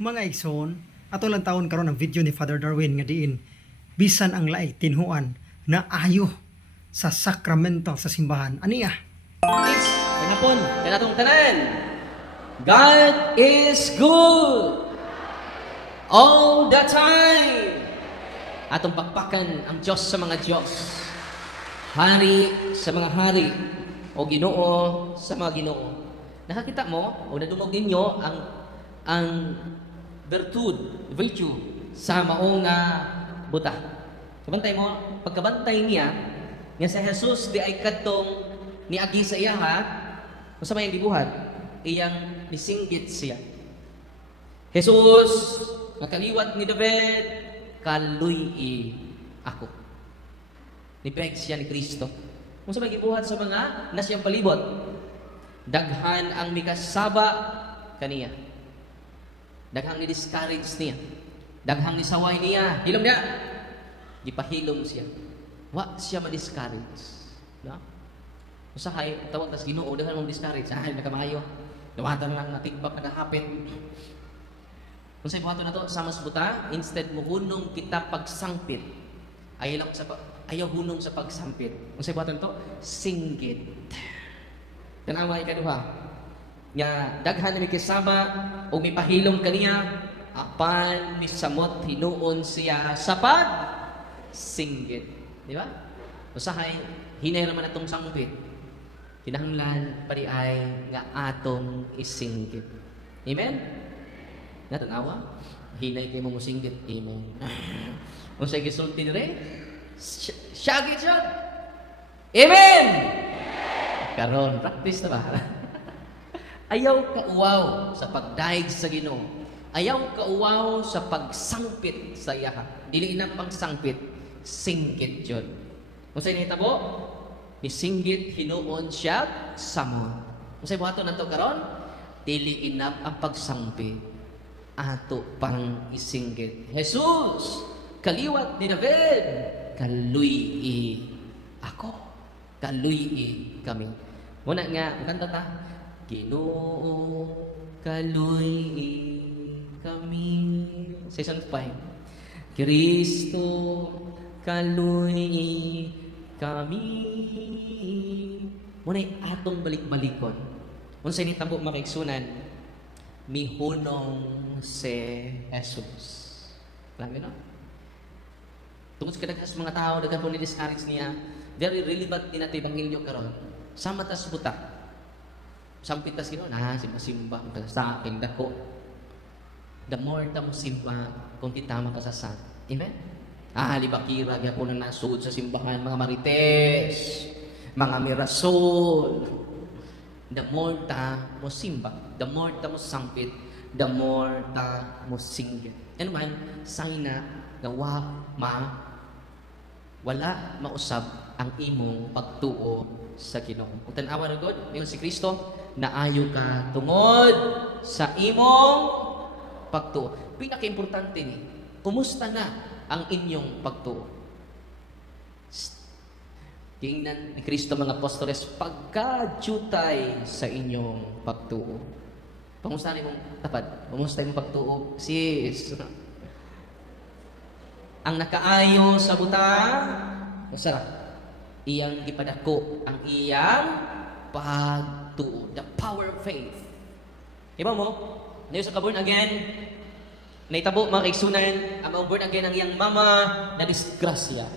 Mga igsoon, ato lang taon karon ang video ni Father Darwin nga diin bisan ang laig tinhuan na ayo sa sakramento sa simbahan. Aniya? It's panapon, kanatong tanan. God is good all the time. Atong pakpakan ang Diyos sa mga Diyos. Hari sa mga hari o Ginoo sa mga Ginoo. Nakakita mo o nadumog ninyo ang virtue sa maong buta. Kabantay mo, pagkabantay niya, nga sa Jesus di ay kadtong niagi sa iya kung sa may gibuhat, iyang nisinggit siya. Jesus, nakaliwat ni David, kaluy ako. Nibeg siya ni Kristo. Kung sa may gibuhat sa mga nasiyang palibot, daghan ang mikasaba kaniya. Daghang ni discourage niya. Daghang ni saway niya. Hilom niya. Gipahilom siya. Wa siya ma-discourage. No? Usahay, tawag tas Ginoo, daghang mong discourage. Ay, nakamayo. Nawatan lang natigbak nagahapit. Kung sa'yo buhato na to, sa mas buta, instead mo hunong kita pagsangpit. Ayaw hunong sa pagsampit. Kung sa'yo buhato na to, singgit. Tanaway ka duha. Nga daghan ni kisama o may pahilom kaniya apan misamot hinuon siya sa pag singgit, di ba? Usahay hinay naman atong sangpit, kinahanglan pari ay nga atong isinggit. Amen. Natanawa hinay kay mo singgit. Amen. Unsay gisulti dire syagi siya. Amen. Karon practice na ba? Ayaw kauwaw sa pagdaig sa Ginoo. Ayaw kauwaw sa pagsangpit sa iya. Dili na pagsangpit, singgit yun. Kung sa'yo nahitabo, nisinggit hinuon siya sa mo. Kung sa'yo buhaton nato karon, dili inap ang pagsangpit. Ato pang isinggit. Jesus, kaliwat ni David, kaluy ako. Kaluy kami. Muna nga, kanta ta. Ginoo, kaluy kami. Season 5. Kristo, kaluy kami. Muna'y atong balik-balikon. Kung sa initabo makaigsunan, mihunong si Jesus. Alam mo no? Tungkol sa kadaghas mga tao, daghan po ni discourage niya, very relevant din natin Ebanghelyo karon. Sama tas buta. Sampitas Ginoo na simba sa akin dako. The more ta mo simba, kung titama ka sa san. Amen? Libakira gyapon na nasuod sa simbahan mga marites, mga mirasol. The more ta mo simba, the more ta mo sampit, the more ta mo singgit. Ano man, sign na wala mausab ang imong pagtuo sa Ginoo. Kung tanawa na God, ngayon si Kristo, naayo ka tungod sa imong pagtuo. Pinaka-importante ni, kumusta na ang inyong pagtuo? Tingnan ni Kristo mga apostoles, pagka-jutay sa inyong pagtuo. Pamusta rin mong tapad? Pamusta yung pagtuo? Sis. Ang nakaayo sa buta, masarap. Iyang gipadako ang iyang pagtuo. The power of faith. Iba mo, nayo sa ka-born again, naitabo mga kaigsunan, ang born again ang iyang mama na disgrasya.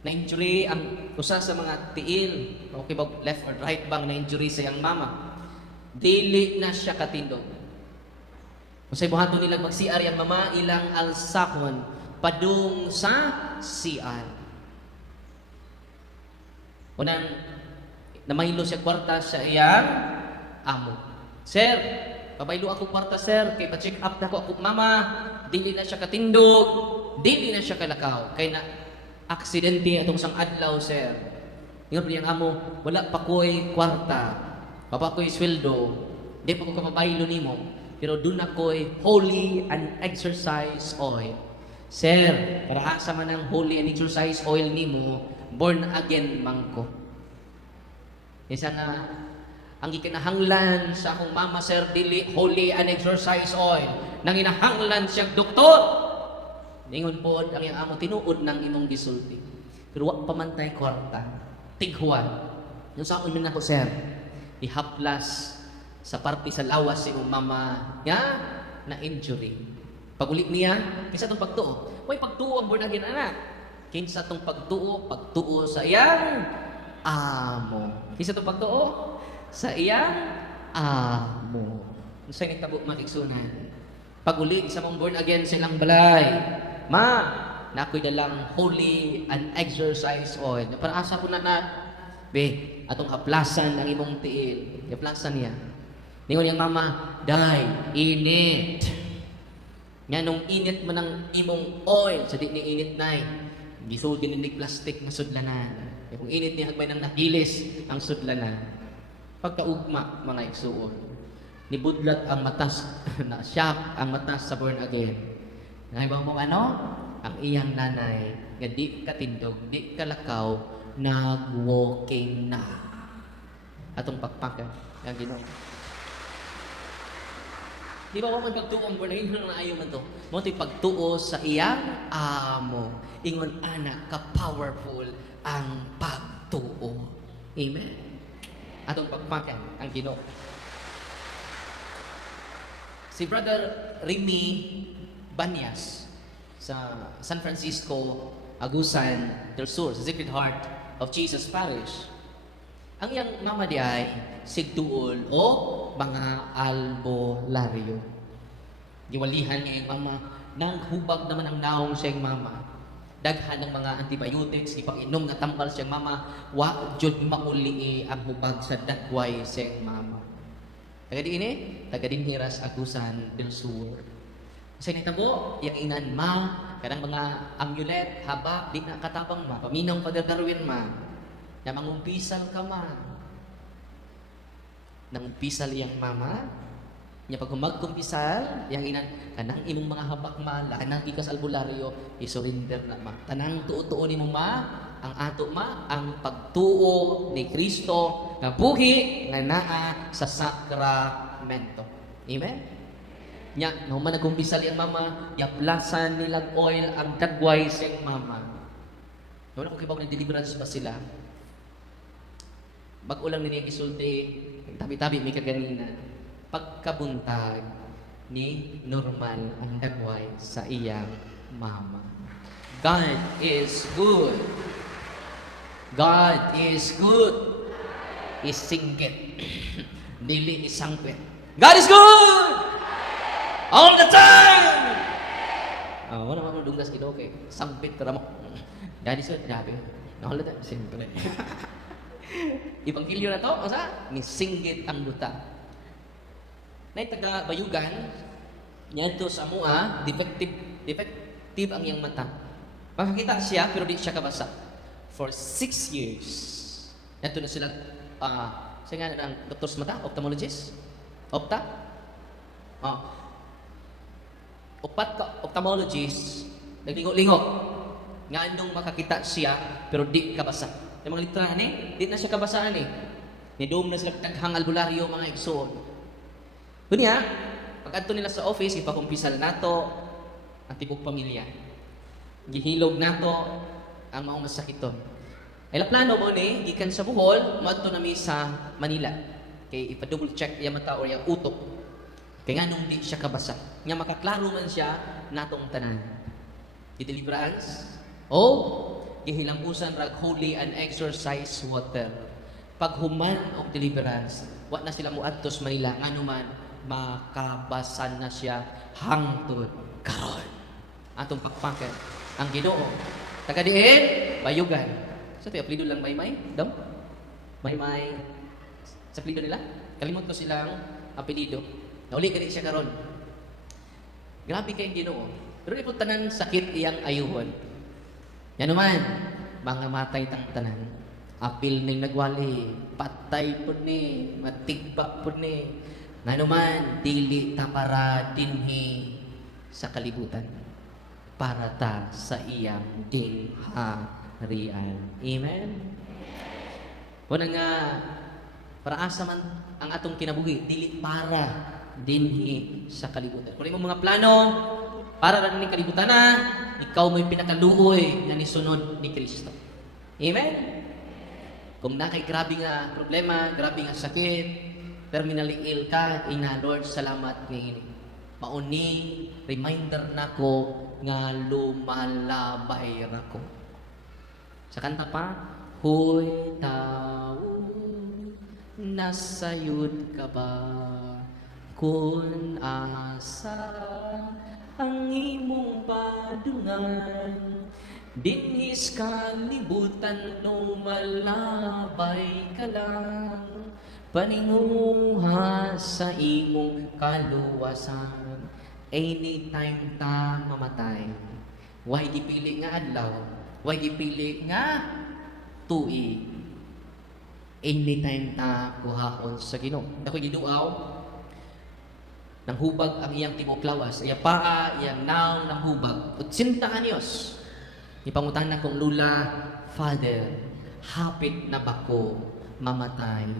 Na-injury ang usa sa mga tiil, okay ba, left or right bang na-injury sa iyang mama. Dili na siya katindog. Kung sa'y buhato nilang mag-CR yung mama, ilang alsakon padung sa CR. Unang namaylo siya kwarta sa iyang amo. Sir, pabaylo ako kwarta sir, kay pa-check up na ko ako mama, dili na siya katindog, dili na siya kalakaw, kay na aksidente atong sang adlaw sir. Ingon pa niyang amo, wala pa ko'y kwarta, papa ko'y sweldo, di pa ko kapabaylo nimo, pero doon ako'y holy and exercise oil. Sir, para asa man ang holy and exercise oil nimo, born again man ko. Isa nga Ang gikinahanglan sa akong mama sir dili holy and exercise oil. Nang inahanglan siyang doktor. Ningon po ang iyang amo tinuod ng imong gisulti. Pero wa pa man tay kwarta. Tighuan. Yung sa akong minako sir, ihaplas sa parte sa lawas si imong mama nga na injury. Pagulit niya, kinsa tong pagtuo? Way pagtuo ang born again anak. Kinsa tong pagtuo sa iyang amo. Kinsa tong pagtuo? Sa iyang amo. Unsay nagtabo makigsunan? Paguli sa mong born again silang balay. Ma, nakoy dalang holy and exercise oil. Para asa ko na be, atong haplasan ang imong tiil. Haplasan niya. Ningon yang mama, day, init. Nga nung init man ang imong oil, sa di ni init nay. Gisod gininig plastic na sudlanan. Kung init niya hagmay nang nakilis ang sudlanan. Pagkaugma mga igsuon, nibudlat ang matas na shock ang matas sa born again. Naibang mo ano? Ang iyang nanay nga di katindog, di kalakaw, nag-walking na. Atong pagpakan ang Ginoo. Di ba mo man pagtuo ang born again na ayaw man to? Mo ti pagtuo sa iyang amo. Ingon anak ka powerful ang pagtuo. Amen. Atong pagpakan ang Ginoo. Si Brother Remy Banyas sa San Francisco, Agusan del Sur, sa Sacred Heart of Jesus Parish. Ang iyang mama di ay sigtuol o mga albularyo. Giwalihan niya yung mama, nang hubag naman ang naong siya yung mama. Daghan ng mga antibiotics, ipang-inom na tambal siyang mama, wa jud mauli ang hubag sa dagway siyang mama. Taga di ini, taga din hiras Agusan del Sur. Sa nitabo, yung inan ma, kanang mga amulet, haba, di na katabang ma, paminong Father Darwin ma, na mangumpisal ka ma. Nangumpisal iyang mama, nya pag humagkumpisal, yang inan kanang imong mga habak ma, kanang ikas albularyo, isurrender na ma. Tanang tuo-tuo nimo ma, ang ato ma, ang pagtuo ni Kristo nga buhi nga naa sa sakramento. Amen. Nya no man nagkumpisal yang mama, yaplasan nilang oil ang dagway sa mama. Wala ko kibaw ng deliverance ba sila? Bag-ulang niya gisulti, tabi-tabi may kaganina. Pagkabuntag ni normal ang dagway sa iyang mama. God is good. God is good. Isinggit. Dili isangpit. God is good! All the time! Wala mo dunggas ito, okay? Sangpit ka mo. God is good. Grabe. All the time. Siyempre. Ibangkilyo na to, asa? Ni singgit ang buta. Na taga bayugan, niya ito sa mua, defective ang iyang mata. Makakita siya, pero di siya kabasa. For 6 years. Ito na sila, sa nga ng doktor sa mata, ophthalmologist? Ophthalmologist, naglingo-lingo. Nga andong makakita siya, pero di kabasa. Yung mga litra di na siya kabasaan Nidom na sila taghang albularyo, mga igsoon. Kunya, pag adto nila sa office, ipakumpisal nato ang tibok pamilya. Gihilog nato ang maong masakiton. Ay plano mo gikan sa Bohol, maadto nami sa Manila. Kay ipa-double check iya mata or iya utok. Kay nganong di siya kabasa. Nga makaklaro man siya natong tanan. I-deliverance o gihilambusan rag holy and exercise water. Pag human og deliverance, wa na sila muadto sa Manila nganuman makabasan na siya hangtod karon. Atong pakpakan ang Ginoo. Taga diin bayugan. Sa tiyo apelyido lang Maymay, daw? Maymay. Sa apelyido nila? Kalimot ko silang apelyido. Nauli ka siya karon. Grabe kay Ginoo. Pero di po tanan sakit iyang ayuhon. Yan naman, mga matay tang tanan. Apil ning nagwali, patay po ni, matigba po ni. Nga naman, dili ta para dinhi sa kalibutan. Para ta sa iyang gingharian. Amen? Muna nga, Para asa man ang atong kinabuhi, dili para dinhi sa kalibutan. Kung imong mga plano para ra ning kalibutan na, ikaw mo'y pinakaluoy na nisunod ni Kristo. Amen. Kung nakay grabe nga problema, grabe nga sakit, terminally ill ka, ina Lord, salamat ngayon. Mauni reminder nako nga lumalabay rako. Sa kanta pa, Hoy tao, nasayod ka ba? Kung asa ang imong padungan, dinhis kalibutan lumalabay ka lang, paninguha sa imong kaluwasan. Anytime ta mamatay, way gipili nga adlaw, way gipili nga tuig. Anytime ta kuhaon sa Ginoo. Ako giduaw nang hubag ang iyang tibok lawas, iya paa, iyang naong ng hubag. 80 anyos. Ipangutan na kong lula, Father, hapit na ba ko mamatay?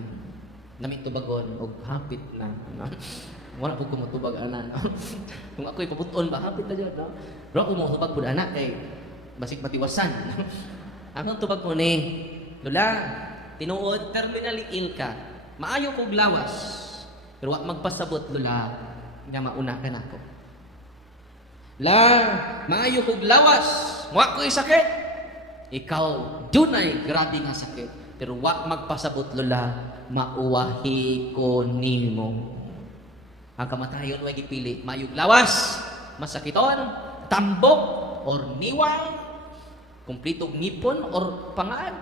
Namit tubagon, o hapit na. No? Wala po kumutubag, anak. No? Kung ako'y paputon ba, hapit na dyan. No? Pero kung mutubag po anak, kay basik matiwasan. No? Ang tubag mo ni, lula, tinuod, terminally ill ka. Maayo kong lawas. Pero wag magpasabot, lula, nga mauna ka na ko. La, maayo kong lawas. Wag ko'y sakit. Ikaw, dunay grabe nga sakit. Pero wag magpasabot, lula, mauwahi ko nimo. Ang kamatayon way gipili, mayug lawas, masakiton, tambok, or niwang, kumplitong ngipon, or pangaan.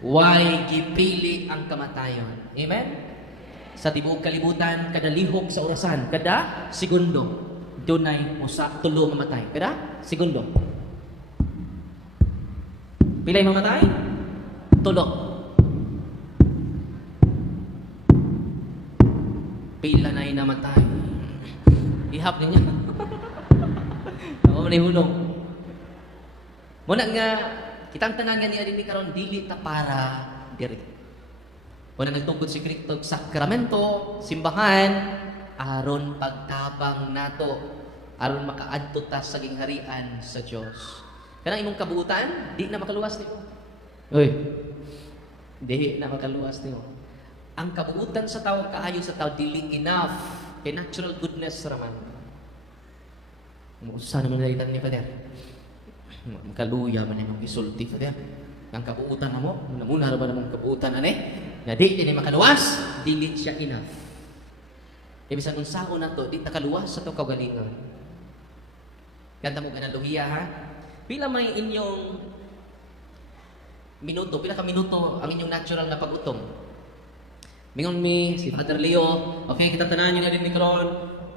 Way gipili ang kamatayon. Amen? Sa tibuok kalibutan, kada lihok sa orasan, kada segundo, dunay usa tulo mamatay. Kada segundo. Pilay mamatay? Tulo. Pila na'y namatay. Ihap niya. Ako na hulong. Muna nga, kitang tanan nga niya din karon dili ta para diri. Muna nagtungkol si Kristo sakramento, simbahan, aron pagtabang nato, aron makaadto ta sa gingharian sa Dios. Kanang imong kabuutan, di na makaluwas nimo. Oy. Di na makaluwas nimo. Ang kabuutan sa tao, kaayo sa tao, dili enough. Kay natural goodness raman. Muusa naman nalitan ni Father. Makaluya man yung isulti, Father. Ang kabuutan na mo, muna naman namang kabuutan na nga di ni makaluwas, dili siya enough. Ibig sabihin, kung sao na to, di nakaluwas sa to kagalingan. Ganda mo ka na luhiya, ha? Pila may inyong minuto, pila ka minuto ang inyong natural na pag-utom? Mingon mi, si Father Leo, okay, kita tanan nyo na din mikron,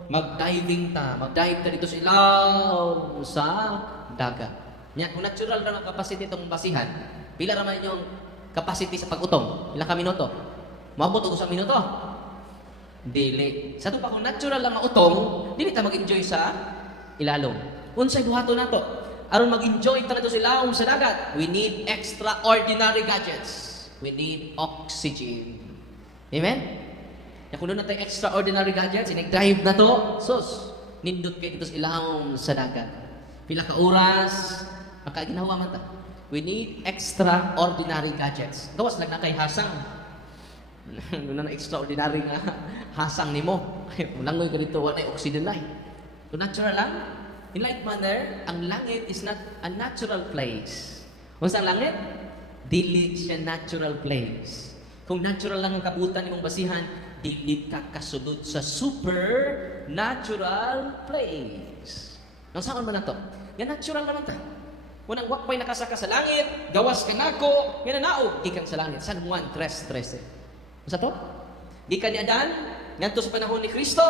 mag-diving ta, mag-dive ta dito sa ilaw, sa dagat. Nya, kung natural na capacity itong basihan, pila naman yung capacity sa pag-utom? Ilang ka minuto? Maabot o sa minuto? Dili. Sa ito pa, kung natural lang ang utong, dili ta mag-enjoy sa ilalong. Unsay buhato na to? Aron mag-enjoy ta na sa ilaw sa dagat, we need extraordinary gadgets. We need oxygen. Amen? Ya, kung doon natin extraordinary gadgets, nag-dive na to, sus, nindot kayo dito sa ilahong sa dagat. Pila ka oras, makaginawa man ta. We need extraordinary gadgets. Gawas lang na kay hasang. Doon na extraordinary nga hasang ni mo. Langoy ka dito, wala oxygen na. So natural lang. In like manner, ang langit is not a natural place. Kung saan langit? Dili siya natural place. Kung natural lang ang kabutan nimong basihan, dili ka kasulod sa supernatural place. Nang saan man na to? Yan natural naman ta. Unang wakpay nakasaka sa langit, gawas ka nako, nga nanaog, gikan sa langit. San Juan 3:13. Sa to? Gikan ni Adan, nganto sa panahon ni Kristo,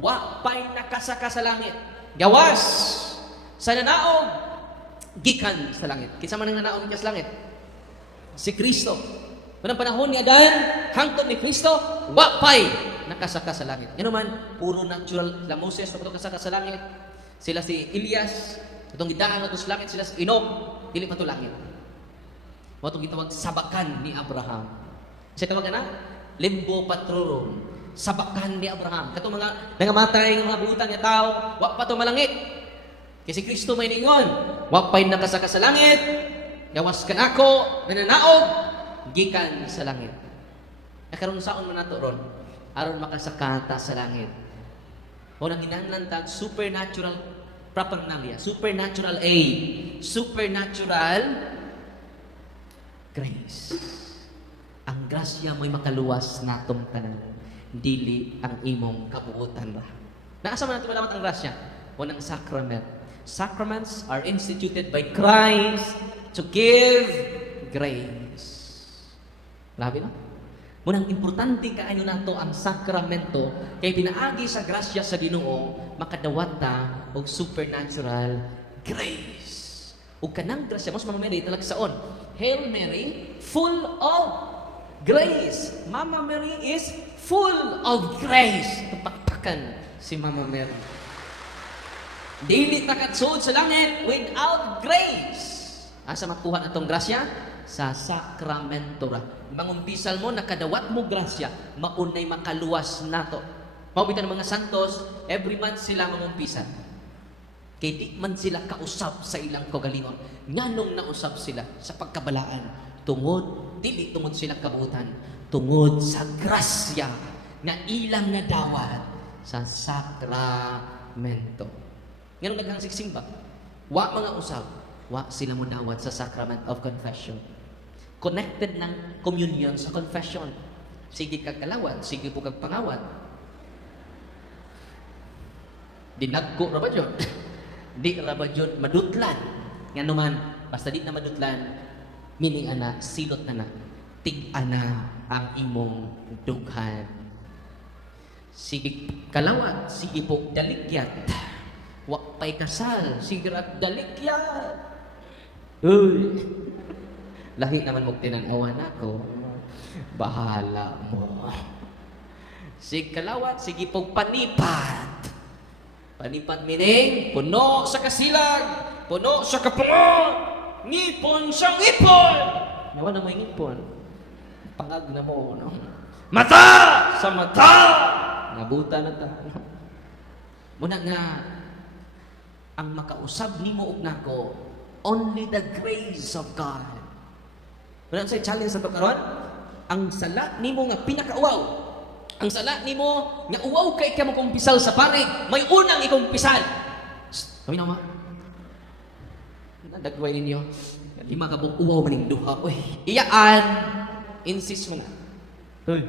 wakpay nakasaka sa langit. Gawas sa nanaog, gikan sa langit. Kinsa man ang nanaog sa langit? Si Kristo. Unang panahon ni Adan, hangtod ni Kristo, wakpay nakasaka sa langit. Yan naman, puro natural. La Moses, nakasaka sa langit. Sila si Elias, itong gidaan na sa langit, sila si Enoch, dili pa ito langit. Mo itong gitawag sabakan ni Abraham. Kasi tawag na, limbo patrurum, sabakan ni Abraham. Kato mga nangamatay ng mga butan nga tao, wa pa to malangit. Kasi Kristo may ningon, wa pa'y nakasaka sa langit, gawas ka na ako, nananaog, gikan sa langit. Nakaroon saon man nato ron, aron makasakata sa langit. O nang ginanglan tag supernatural paraphernalia, supernatural aid, supernatural grace. Ang grasya mo'y makaluwas natong tanan, dili ang imong kabuotan ra. Naasa man natin malaman ang grasya? Unang sacrament. Sacraments are instituted by Christ to give grace. Grabe no? Munang importante kaayo nato ang sakramento kay pinaagi sa grasya sa Ginoo makadawat ta og supernatural grace. Ug kanang grasya mas Mama Mary talagsaon. Hail Mary, full of grace. Mama Mary is full of grace. Tupakpakan si Mama Mary. Dili takatsod sa langit without grace. Asa makuha natong grasya? Sa sakramento ra. Mangumpisal mo, nakadawat mo grasya, maunay makaluwas nato. Maubitan ng mga santos, every month sila mangumpisal. Kay di man sila kausap sa ilang kagalingon. Nganong nausap sila sa pagkabalaan? Tungod, dili tungod sila kabuutan. Tungod sa grasya na ilang nadawat sa sakramento. Nganong naghang sigsimba? Wa mga usap, wa sila mo dawat sa sacrament of confession. Connected ng communion sa confession. Sige kag kalawat, sige po kag pangawat. Dinagko ra ba jud? Di ra ba jud madutlan? Nganuman, basta di na madutlan, meaning ana silot na tig-ana ang imong dughan. Sige kalawat, sige po daligyat. Wa pay kasal, sige ra daligyat. Uy. Lahi naman mo tinanawan ako. Bahala mo. Sige kalawat, sige pong panipat. Panipat meaning, puno sa kasilag, puno sa kapungo, ngipon sa ngipon. Nawa na mo yung ngipon. Pangag na mo, no? Mata sa mata! Nabuta na ta. Muna nga, ang makausab ni mo og nako, only the grace of God. Wala sa challenge sa karon, ang sala nimo nga pinakauwaw. Ang sala nimo nga uwaw kay ka makumpisal sa pare, may unang ikumpisal. Kami na ma. Nadagway ninyo. Lima ka buong uwaw maning duha. Uy, iyaan. Insist mo na. Hoy.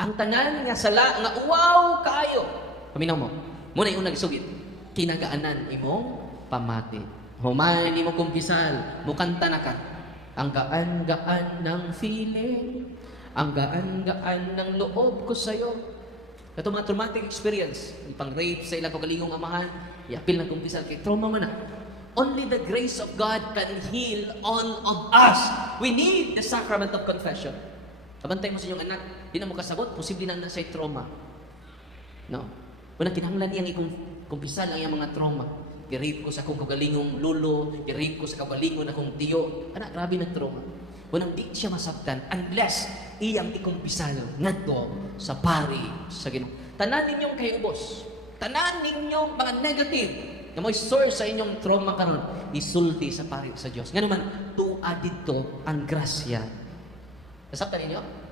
Ang tanan nga sala nga uwaw kaayo. Kami na mo. Muna yung unang sugit. Kinagaanan imong pamati. Humain imo kumpisal, mukanta na ka. Ang gaan-gaan ng feeling, ang gaan-gaan ng loob ko sa'yo. Ito mga traumatic experience, pang-rape sa ilang kagalingong amahan, iapil na kumpisal kay trauma man na. Only the grace of God can heal all of us. We need the sacrament of confession. Kabantay mo sa inyong anak, di na mo kasabot, posible na sa trauma. No? Unang kinahanglan iyang ikumpisal ang iyang mga trauma. I-rape ko sa akong kagalingong lulo, i-rape ko sa kagalingon akong tiyo. Anak, grabe na trauma. Unang di siya masaktan unless iyang ikumpisal ngadto sa pari sa Ginoo. Tanan ninyong kayubos, tanan ninyong mga negative na may source sa inyong trauma karon, isulti sa pari sa Dios. Ngano man tuwa dito ang grasya. Nasabtan ninyo?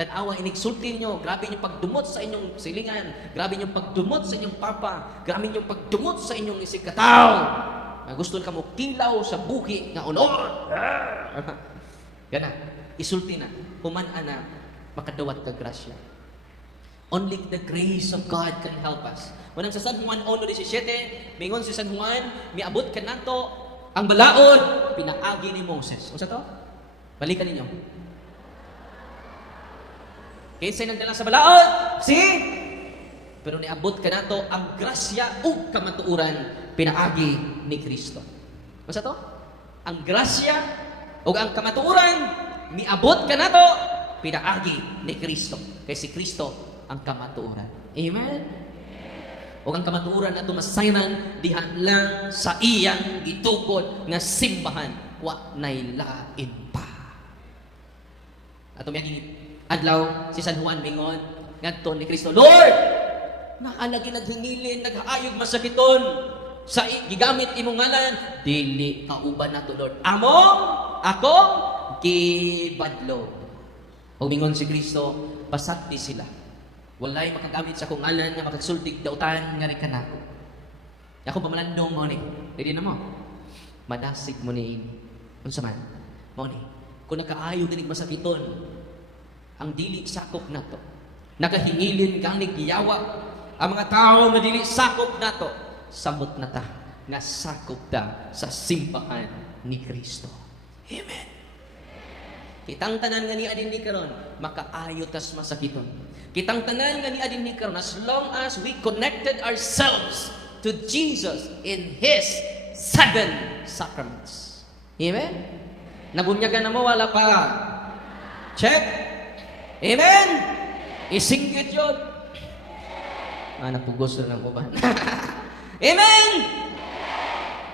Tanawa, inigsulti nyo, grabe yung pagdumot sa inyong silingan, grabe yung pagdumot sa inyong papa, grabe yung pagdumot sa inyong isikataw. Gusto ka mo kilaw sa buhi nga unor. Gana, isulti na, human-an na, makadawat ka grasya. Only the grace of God can help us. Unang sa San Juan 1:17, mingon si San Juan, miabot ka nato ang balaod, pinakagi ni Moses. Unsa to? Balikan ninyo. Kaysa nagdala sa balaod, pero niabot ka na to ang grasya o kamatuuran pinaagi ni Kristo. Basta to? Ang grasya o ang kamatuuran niabot ka na to pinaagi ni Kristo. Kay si Kristo ang kamatuuran. Amen? o ang kamaturan na tumasayran dihan lang sa iyang gitukod nga simbahan wa nay lain pa. Ato miyang adlaw si San Juan mingon ngadto ni Kristo, Lord, naala ginaghingilin naghaayog masakiton sa gigamit imong ngalan, dili kauban nato Lord. Akong gibadlo. O mingon si Kristo, pasakti sila. Walay makagamit sa kong ngalan nga makagsultig dautan nga rin ka na. Ako pamalandong mo ni. Hindi na mo. Madasig mo ni. Unsa man. Mo ni. Kung nakaayo ganig masakiton, ang dili sakop nato. Nakahingilin kang giyawa. Ang mga tao nga dili sakop nato, samot na ta nga sakop ta sa simbahan ni Kristo. Amen. Kitang tanan nga ni adin ni karon makaayo tas masakiton. Kitang tanan nga ni adin ni karon as long as we connected ourselves to Jesus in His 7 sacraments. Amen? Nabunyagan na mo, wala pa. Check. Amen? Isinggit yun. Napugos na lang ko ba? Amen!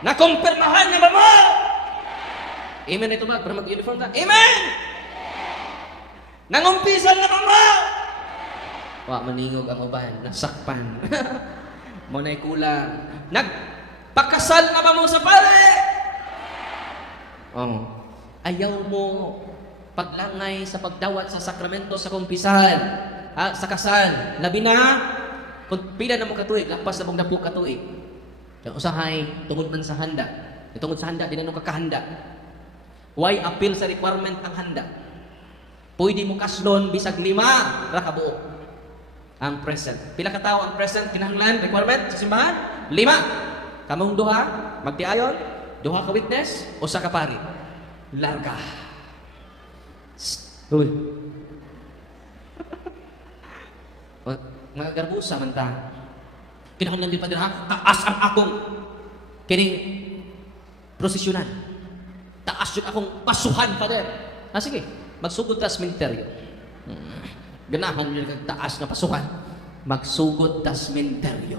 Nakumpirmahan na ba mo? Amen ito ba? Para mag-uniform na. Amen! Nangumpisan na ba mo? Maningog ang uban. Nasakpan. Muna'y kulang. Nagpakasal na ba mo sa pare? Ayaw mo paglangay sa pagdawat sa sakramento sa kumpisal, sa kasal. Labi na, kung pila na mo katuig, lapas na mong napuk katuig. Yung usahay, tungod man sa handa. Tungod sa handa, di na nung kakahanda. Why appeal sa requirement ang handa? Pwede mo kaslon, bisag 5, rakabuo. Ang present. Pila ka tao ang present, kinahanglan, requirement sa simbahan? 5. Kamong duha, magtiayon, duha ka witness, o sa kapari. Larga. Uy. Mga garbusa man ta. Kinahanglan din pa din ha, taas ang akong kining prosesyonan. Taas yung akong pasuhan pa din. Sige, magsugod ta sa ministeryo. Ganahan nyo kag taas na pasuhan. Magsugod ta sa ministeryo.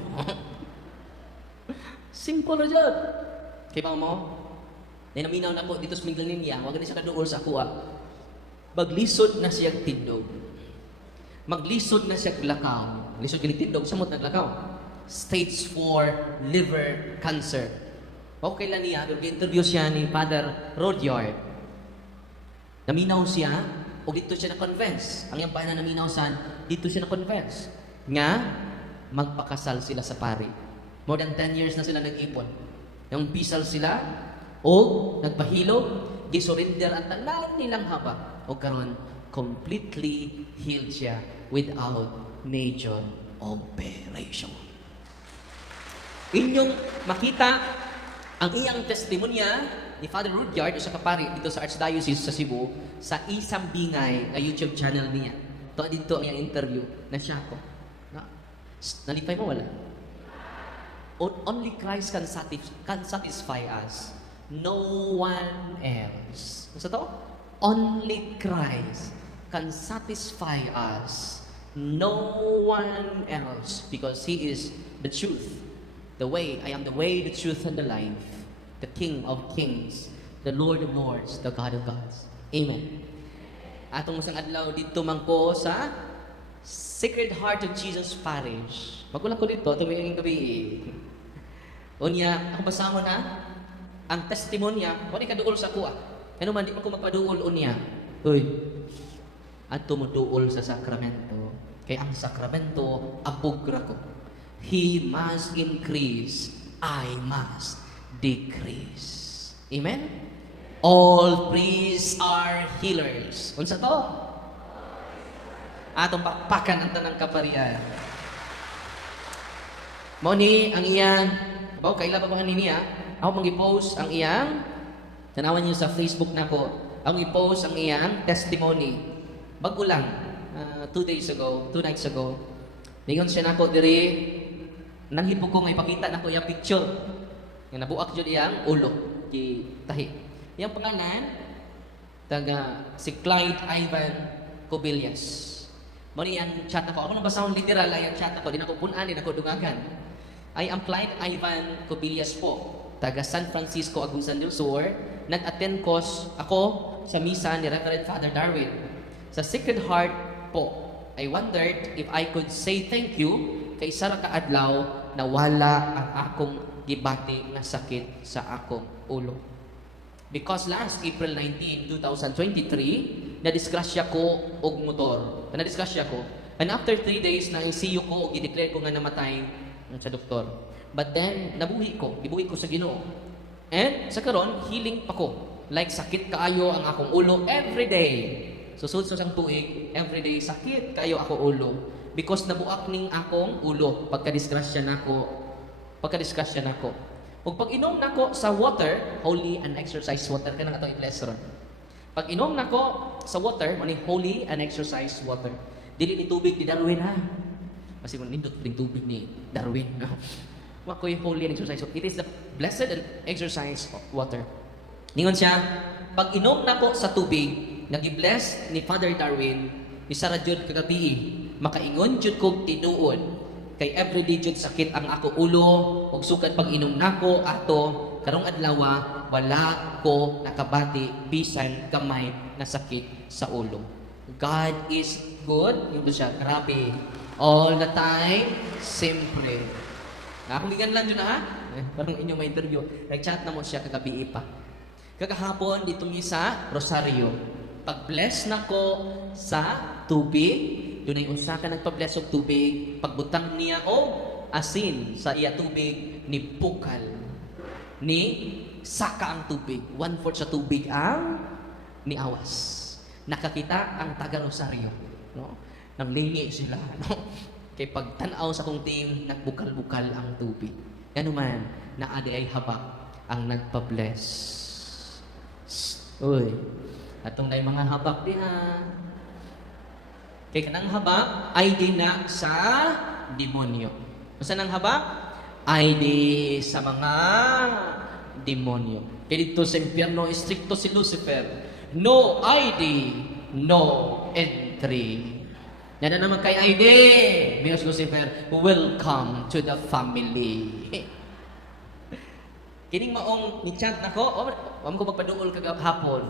Simple na dyan. Kaya pa mo, naminaw na po dito sa Minglaninya, huwag na siya kaduol sa kuha. Maglisod na siya tindog. Maglisod na siya lakaw. Lisod kinitindog, samot naglakaw. Stage 4 liver cancer. Okay lang niya, interview siya ni Father Rodyard. Naminaw siya, o dito siya na-convince. Ang yampahan na naminaw siya, dito siya na-convince. Nga, magpakasal sila sa pari. More than 10 years na sila nag-ipon. Yung bisal sila, o nagpahilog, gisurrender ang tanan nilang haba. O karon completely healed siya without major operation. Inyong makita ang iyang testimonya ni Father Rudyard o sa kapari dito sa Archdiocese sa Cebu sa isang bingay na YouTube channel niya. Ito dito ang iyang interview na siya ko. Nalipay mo wala? Only Christ can satisfy us. No one else. Ano sa to? Only Christ can satisfy us. No one else. Because He is the truth. The way, I am the way, the truth, and the life. The King of Kings. The Lord of Lords. The God of Gods. Amen. Atong masang adlaw dito man ko sa Sacred Heart of Jesus Parish. Magulang ko dito, tuwing gabi. Unya, ako basamo na ang testimonya, wala ka duol sa kuha. Ano man, di mo ko magpaduol unya. Uy, at tumuduol sa sakramento. Kaya ang sakramento, abugra ko. He must increase, I must decrease. Amen? All priests are healers. Unsa to? Atong pakpakan ang tanang kaparian. Mao ni ang iyang, bawo kaila pa ba niya? Ako mag-post ang iyang, tanawan niyo sa Facebook nako. Ang i-post ang iyang testimony. Bago lang, 2 nights ago. Ningon siya nako diri, nanghipog ko nga ipakita nako yung picture. Nga nabuak jud iyang ulo di tahi. Yang pangalan si Clyde Ivan Cobillas. Mo ni ang chat nako. Ako nabasahon literal ang chat nako, di nako punan, di nako dungagan. I am Clyde Ivan Cobillas po, taga San Francisco, Agusan del Sur. Nag-attend ko ako sa misa ni Reverend Father Darwin. Sa Sacred Heart po, I wondered if I could say thank you kay Sara kaadlaw na wala ang akong gibati nga sakit sa akong ulo. Because last April 19, 2023, nadisgrasya ko og motor. Nadisgrasya ko. And after 3 days na ICU ko, i-declare ko nga namatay sa doktor. But then, gibuhi ko sa Ginoo. And sa karon, healing pa ko. Like sakit kaayo ang akong ulo every day. Susud sa sang tuig, every day sakit kaayo ako ulo. Because nabuak ning akong ulo pagka-disgrasya nako. Ug pag inom nako sa water, holy and exercise water kanang ato i-lesson. Pag inom nako sa water, mani holy and exercise water. Dili ni tubig ni Darwin ha. Kasi mo nindot ding tubig ni Darwin. No? Wa koy holy and exercise. So it is the blessed and exercise water. Ningon siya, pag inom nako sa tubig, nagi-bless ni Father Darwin, ni Sara jud kagabi, makaingon jud kog tinuod kay everyday jud sakit ang ako ulo ug sukad pag inom nako ato karong adlaw wala ko nakabati bisan kamay na sakit sa ulo. God is good, yun siya, grabe. All the time, sempre. Akong gigan lang yun ha. Parang inyong may interview. Nag-chat na mo siya kagabi pa. Kagahapon dito sa Rosario. Pag-bless na ko sa tubig, doon ay usa ka nagpa-bless og tubig, pagbutang niya o asin sa iya tubig ni bukal. Ni saka ang tubig. 1/4 sa tubig ang ni awas. Nakakita ang taga Rosario, no? Nang lingi sila, no? Kay pagtanaw sa kong team, nagbukal-bukal ang tubig. Yan man, naadi ay habak ang nagpa-bless. Uy, atong na mga habak din ha. Kay kanang habak ay di na sa demonyo. Basta nang habak ay di sa mga demonyo. Kaya dito sa impyerno, stricto si Lucifer. No ID, no entry. Yan na naman kay ID. Minos Lucifer, welcome to the family. Kining maong ni-chat na ko, ko magpaduol kagahapon.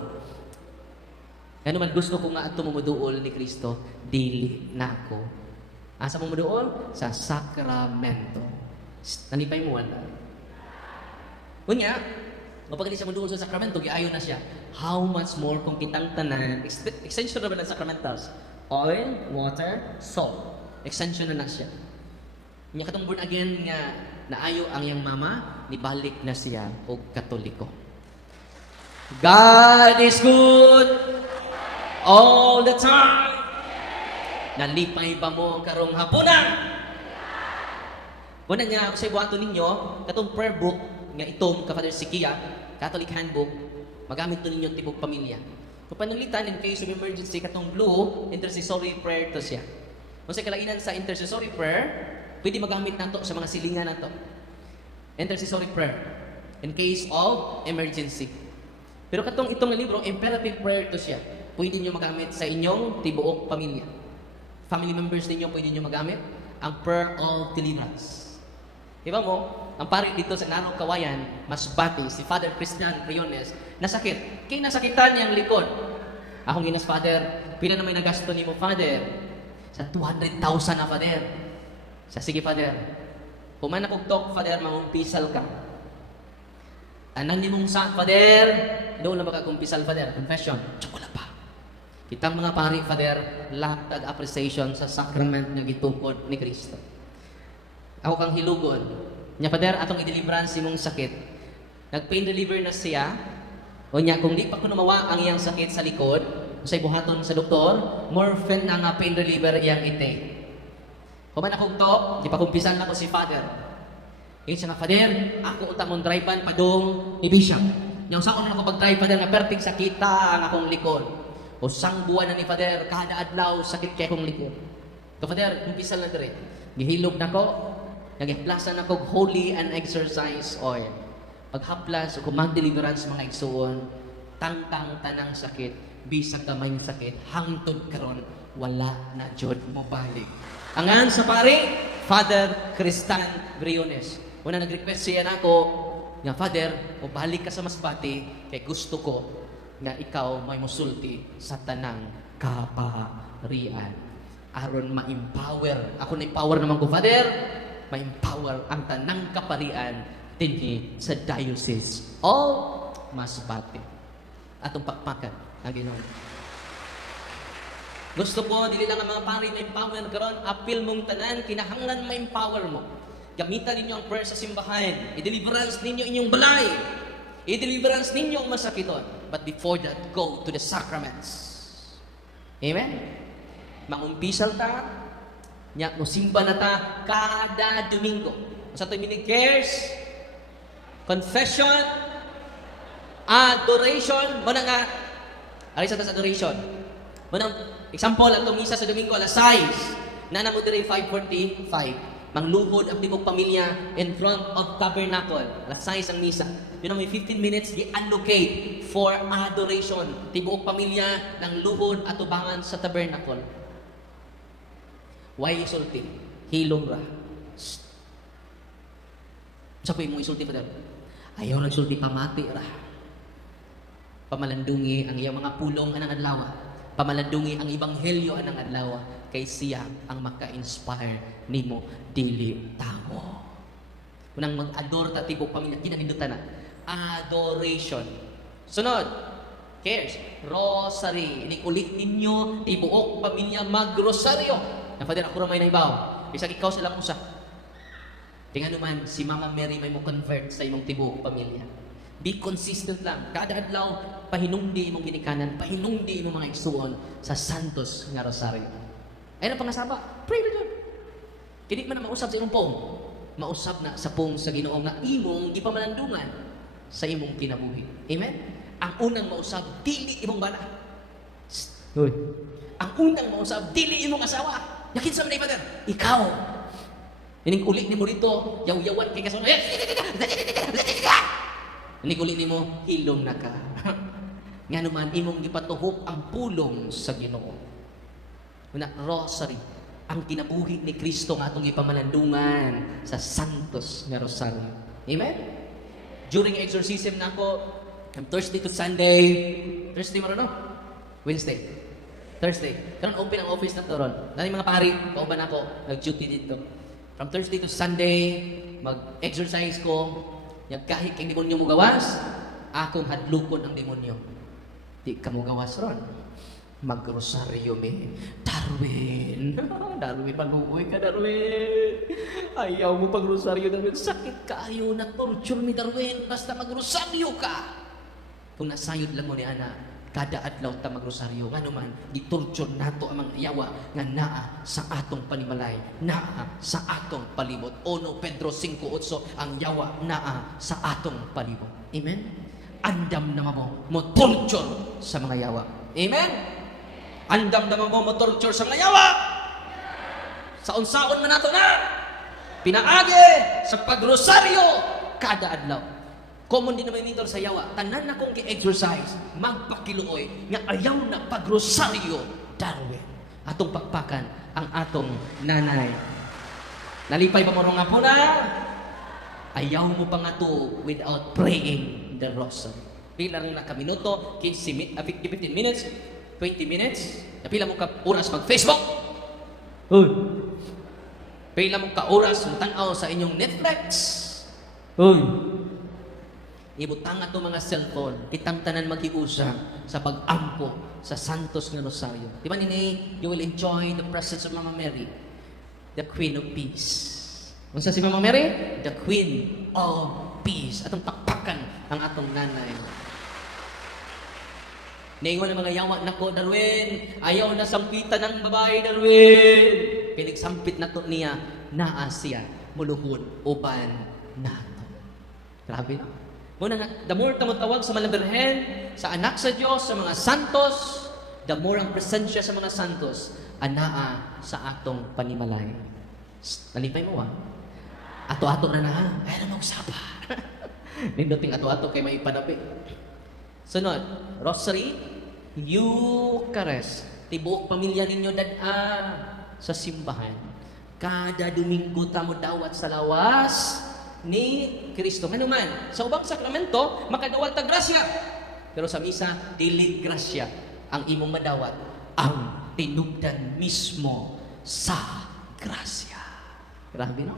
Ano man gusto ko nga ato mumuduol ni Kristo, dili nako. Asa mo muduol? Sa sakramento. Nanipay mo wala. Unya, kapag hindi siya muduol sa sakramento, giayon na siya. How much more kung kitang tanan, extension na ba ng sacramentals? Oil, water, salt. Extension na siya. Unya katong born again nga, naayo ang iyang mama, nibalik na siya og Katoliko. God is good all the time. Nalipay ba mo karong hapunan? Una nga, sa ibuhato ninyo, katong prayer book, nga itong ka-Father Sikia, Catholic Handbook, magamit to ninyo tibok pamilya. Kung pananglitan, in case of emergency, katong blue, intercessory prayer to siya. Kung sa kalainan sa intercessory prayer, pwede magamit nato sa mga silingan nato. Intercessory prayer, in case of emergency. Pero katong itong libro, imperative prayer to siya. Pwede nyo magamit sa inyong tibuok pamilya. Family members ninyo pwede nyo magamit ang prayer of deliverance. Diba mo, ang pari dito sa Narok Kawayan, Masbate, si Father Christian Briones, nasakit. Kaya nasakitan niyang likod. Akong ginas, Father, pila na may nagasto ni mo, Father? Sa 200,000 na, Father. Sa sige, Father. Puman akong talk, Father, mangumpisal ka. Anang ni mong sa, Father, doon na baka kumpisal, Father. Confession, tsukula pa. Kitang mga pari, Father, lahat appreciation sa sacrament na gitukod ni Kristo. Ako kang hilugon. Nya, Father, atong i-deliverance si mong sakit. Nag-pain reliever na siya. O niya, kung di pa ko numawa ang iyang sakit sa likod, sa buhaton sa doktor, morphine na nga pain reliever iyang ite. Kuman akong to, di pa kumpisan na ko si Father. Yung siya nga, Father, ako utang mong drive-an padong ni Bishop. Yung saan na ako pag-drive, Father, nga perfect sakita ang akong likod. O sang buwan na ni Father, kada adlaw sakit kay akong likod. So, Father, kumpisan na dire. Gihilog na ko, nag-iplasan na ko holy and exercise oil. Paghaplas o kumag-deliverance mga igsuon, tangtang tanang sakit, bisag kamay sakit, hangtod karon wala na jud mo balik. Angan sa pari, Father Cristan Briones. Una nag-request siya na ako, nga Father, o balik ka sa Masbate, kay gusto ko nga ikaw may musulti sa tanang kapaharian. Aron ma-empower. Ako na-empower naman ko, Father, ma-empower ang tanang kaparian dinhi sa Diocese of Masbate. Atong pakpakan ang Ginoo. Gusto ko, dili lang ang mga pari ma-empower karon, apil mong tanan, kinahanglan ma-empower mo. Gamitan ninyo ang prayer sa simbahan. I-deliverance ninyo inyong balay. I-deliverance ninyo ang masakiton. But before that, go to the sacraments. Amen? Maumpisal ta, nya musimba na ta kada Domingo. Sa ito mini cares, confession, adoration, mo na nga, alis sa adoration. Mo na, example, ang misa sa Domingo, alas 6, na mo dire 5:45. Mangluhod ang tibok pamilya in front of tabernacle. Alas 6 ang misa. Yun ang may 15 minutes i-allocate for adoration. Tibok pamilya ng luhod at ubangan sa tabernacle. Why isulti? Hilom ra. Sa po mo isulti pa daw? Ayaw nagsulti pamati ra. Pamalandungi ang iyang mga pulong anang adlaw. Pamalandungi ang ebanghelyo anang adlaw. Kay siya ang maka-inspire nimo dili tao. Unang mag-adore ta tibok pamilya kinanindutan na. Adoration. Sunod. Cares. Rosary. Inikulit ninyo tibuok pamilya mag-rosaryo. Na Father, ako ramay nahibaw. Bisag ikaw sila usa. Tingnan naman, si Mama Mary may mo convert sa imong tibuok pamilya. Be consistent lang. Kada adlaw, pahinungdi imong ginikanan, pahinungdi imong mga igsuon sa Santos nga Rosaryo. Ayun ang pangasaba. Pray na dyan. Kini man na mausap sa imong pong. Mausap na sa pong sa Ginoo nga imong gipamalandungan sa imong kinabuhi. Amen? Ang unang mausap, dili imong bana. Hoy. Ang unang mausap, dili imong asawa. Yakin sa manay Father, ikaw. Ining ulit ni mo dito, yaw-yawan kay kasunod. Ining ulit ni mo, hilom na ka. Nga naman, imong gipatuhop ang pulong sa Ginoo. Una, rosary. Ang kinabuhi ni Kristo nga atong ipamalandungan sa Santos nga Rosario. Amen? During exorcism na ako, from Thursday to Sunday, Thursday mo rin, no? Wednesday. Thursday. Karon open ang office na to ron. Nani mga pari, kauban ako, nag-duty dito. From Thursday to Sunday, mag-exercise ko, kahit kay demonyo mo gawas, akong hadlukon ang demonyo. Di ka mo gawas ron. Mag-rosaryo me. Darwin. Darwin, maluoy ka, Darwin. Ayaw mo pag-rosaryo, Darwin. Sakit ka, ayaw na torture ni Darwin. Basta mag-rosaryo ka. Kung nasayod lang mo ni Ana, kada adlaw ta mag-rosaryo. Nga naman, di-torture nato ang mga yawa nga naa sa atong panimalay. Naa sa atong palibot. 1 Pedro 5:8, ang yawa naa sa atong palibot. Amen? Andam na mo torture sa mga yawa. Amen? Andam naman mo torture sa mga yawa. Sa unsaon man nato na. Pinaagi sa pagrosaryo kada adlaw. Common din naman dito sa yawa. Tanan na kong ki-exercise, magpakiluoy nga ayaw na pagrosaryo, Darwin. Atong pakpakan ang atong nanay. Nalipay pa mo nga po na. Ayaw mo pa nga to without praying the rosary. Pila rin na kaminuto, 15 minutes, 20 minutes, pila mo ka oras mag-Facebook. Pila mo ka oras matanaw sa inyong Netflix. Ibutang ato mga cellphone, kitang tanan mag-iusa sa pag-ampo sa Santos nga Rosario. Di ba nini, you will enjoy the presence of Mama Mary, the Queen of Peace. Unsa si Mama Mary? The Queen of Peace. Atong pakpakan ang atong nanay. Ningon ang mga yawa nako, Darwin, ayaw na sampitan ng babae, Darwin. Pinagsampit na to niya, naa siya, muluhod, uban nato. Grabe na. Muna nga, the more tamutawag sa mga Birhen, sa anak sa Diyos, sa mga santos, the more ang presensya sa mga santos, anaa sa atong panimalay. Nalipay mo ato-ato na ha? Ay na magsapa. Ninduting ato-ato kay may panabi. Sunod, Rosary, Eucharist. Tibuok pamilya ninyo dad sa simbahan. Kada Domingo ta mo dawat sa lawas ni Kristo. Ano man, sa ubang sakramento, makadawat ta grasya. Pero sa misa, dili grasya ang imong madawat, ang tinubdan mismo sa grasya. Grabe, no?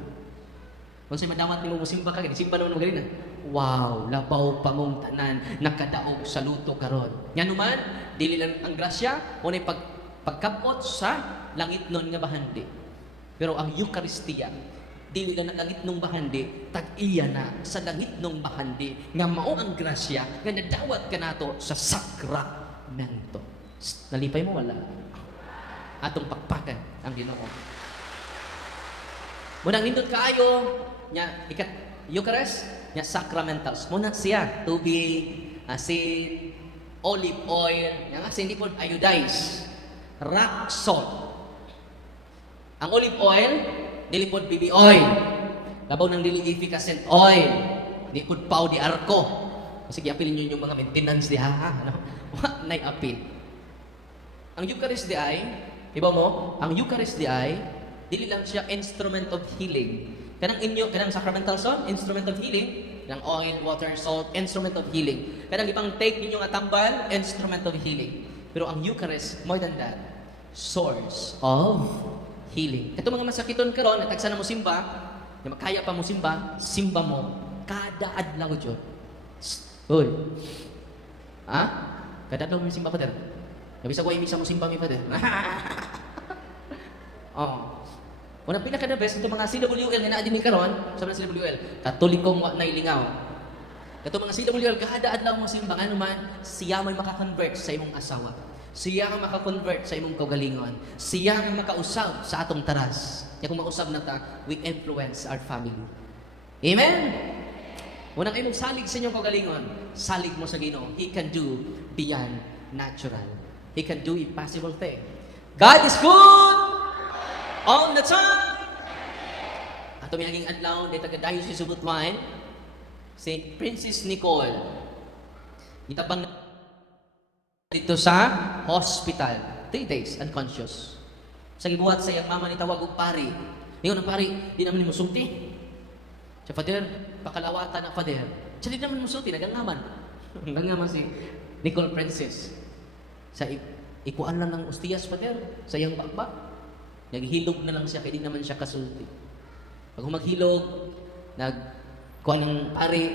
Kung sa'yo madawat ni mo musimba ka, simba naman mo ganina. Wow, labaw pa mong tanan, nakadaog sa luto karon. Yan naman, dili lang ang grasya, unay pagkabot sa langit nun nga bahandi. Pero ang Eucharistia, dili lang ang langit nung bahandi, tag-iya na sa langit nung bahandi, nga mao ang grasya, nga nadawat ka nato sa sakramento. Nalipay mo, wala. Atong pakpakan ang Ginoo. Munang nindot kaayo, nya Eucharist, nya sacramentals. Muna siya, tubig, asin, olive oil, yang asin hindi po iodize, rock salt. Ang olive oil, dili po BB oil. Labaw ng dili efficacent oil. Di po pao di arko. Sige, apilin nyo yung mga maintenance di ha. Ano? Nay apil. Ang Eucharist di ay, iba mo, ang Eucharist di ay, dili lang siya instrument of healing. Kanang sacramental salt, instrument of healing. Kanang oil, water, salt, instrument of healing. Kanang ipang take ninyo nga tambal, instrument of healing. Pero ang Eucharist, more than that, source of healing. Ito mga masakiton karon, natagsa na mo simba, na makaya pa mo simba, simba mo, kada adlaw jud. Uy. Ha? Kada adlaw mo simba, Father. Nabisa ko imisa mo simba mi, Father. Oh. Unang pinaka the best ito mga CWL nga naadimi karon, sabi ng CWL, katolikong wa nay lingaw. Ito mga CWL kada adlaw mo simba nga naman, siya may makakonvert sa imong asawa. Siya ang makakonvert sa imong kaugalingon. Siya ang makausab sa atong taras. Kaya kung mausab na ta, we influence our family. Amen? Unang imong salig sa inyong kaugalingon, salig mo sa Ginoo. He can do beyond natural. He can do impossible thing. God is good all the time. Ato mihaging adlaw, dito kadayo si Subutwain, si Princess Nicole. Itabang dito sa hospital. 3 days unconscious. Sa gibuhat sa iyang mama ni tawag og pari. Ingon ang pari, di naman mo sulti. Sa Father, pakalawatan ang Father. Sa di naman mo sulti, nagangaman. Nagangaman si Nicole Princess. Sa ikuan lang ng ostiyas, Father, sa iyang bakbak. Naghilog na lang siya, kaya di naman siya kasulti. Pag humaghilog, nagkuhan ng pari,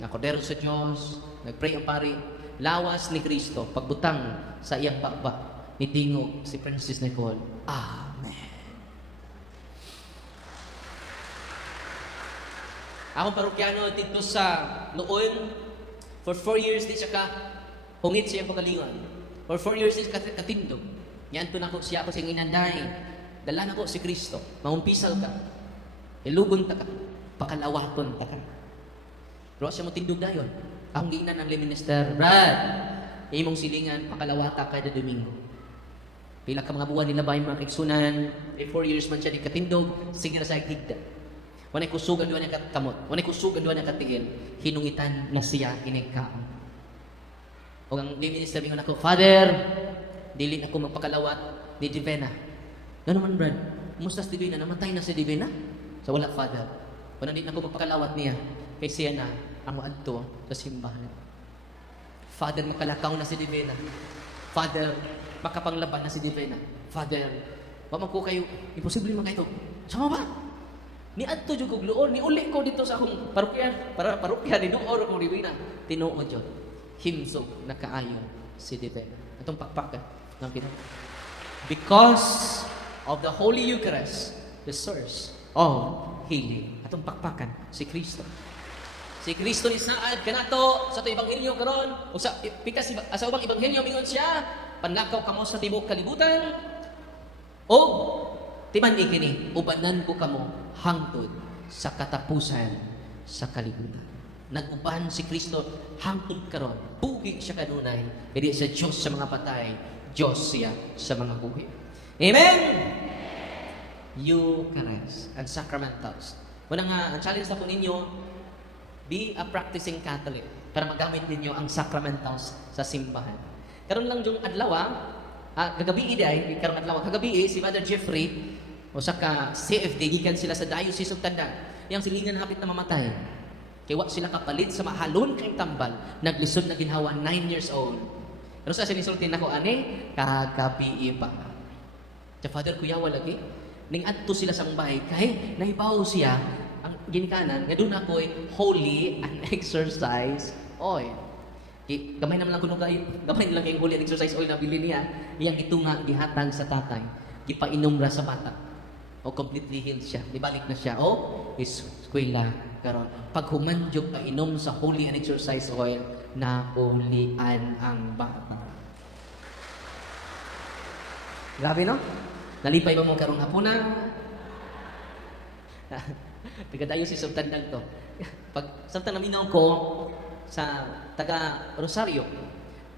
nakodero sa Diyos, nagpray ang pari, lawas ni Kristo, pagbutang sa iyang bakbak, nidingog si Princess Nicole. Amen. Akong parokyano dito sa noon, for 4 years di siya hungit siya pagalingon. For 4 years di siya katindog. Yan to na ko siya ako sa inanday. Dala na ko si Kristo. Mangumpisal ka. Ilugon ta ka. Pakalawaton ta ka. Pero siya mo tindog dayon. Ang giinan ng minister, Brad, imong silingan, pakalawata kada Domingo. Pila ka mga buwan nila ba yung mga kaigsunan, 4 years man siya di katindog, sige na sa higda. Wanay kusugan doon niya katamot, wanay kusugan doon niya katigil, hinungitan na siya inigkaon. O ang minister mingon ako, Father, dili ako magpakalawat ni Divina. Ano man, Brad? Kumusta si Divina? Namatay na si Divina? So wala, Father. Kung hindi na ako magpakalawat niya, kay siya na ang maadto sa simbahan. Father, makalakaw na si Divina. Father, makapanglaban na si Divina. Father, wamang ko kayo, imposible man kayo. Sama ba? Ni adto jud kog luon, ni uli ko dito sa akong parokya ni Duor kong Divina. Tinuod jud. Himsog na kaayo si Divina. Atong pakpakan ng Pinoy. Because of the Holy Eucharist, the source of healing. Atong pakpakan si Kristo. Si Kristo ni saad kanato sa to ebanghelyo karon o sa pikas sa ubang ebanghelyo mingon siya panlakaw kamo sa tibuok kalibutan o timan ikini ubanan ko kamo hangtod sa katapusan sa kalibutan. Nag-uban si Kristo hangtod karon. Buhi siya kanunay, hindi siya Diyos sa mga patay, Diyos siya sa mga buhi. Amen. Eucharist and sacramentals. Wala nga ang challenge na po ninyo, be a practicing Catholic para magamit ninyo ang sacramentals sa simbahan. Karon lang yung adlaw, kagabi si Father Jeffrey, O saka CFD, gikan sila sa Diocese of Tandang. Yang silingan hapit na mamatay. Kaya wa sila kapalit sa mahalon kayong tambal. Naglisod na ginhawa, 9 years old. Pero sa sinisultin ako, kagabi pa. Sa Father Kuyawa lagi, ning adto sila sa bahay, kay nahibaw siya, ang ginikanan, nga doon ako'y holy and exercise oil. Gamay naman lang kuno kayo, gamay lang kayong holy and exercise oil na bili niya, iyang ito nga gihatag sa tatay, gipainom ra sa bata. O completely healed siya, libalik na siya, o eskwela karon. Pag humanjog painom sa holy and exercise oil, na ulian ang bata. Grabe no? Nalipay ba mo karong hapuna? Taga-Diocese of Tandang to. Pag samtang naminaw ko sa taga Rosario,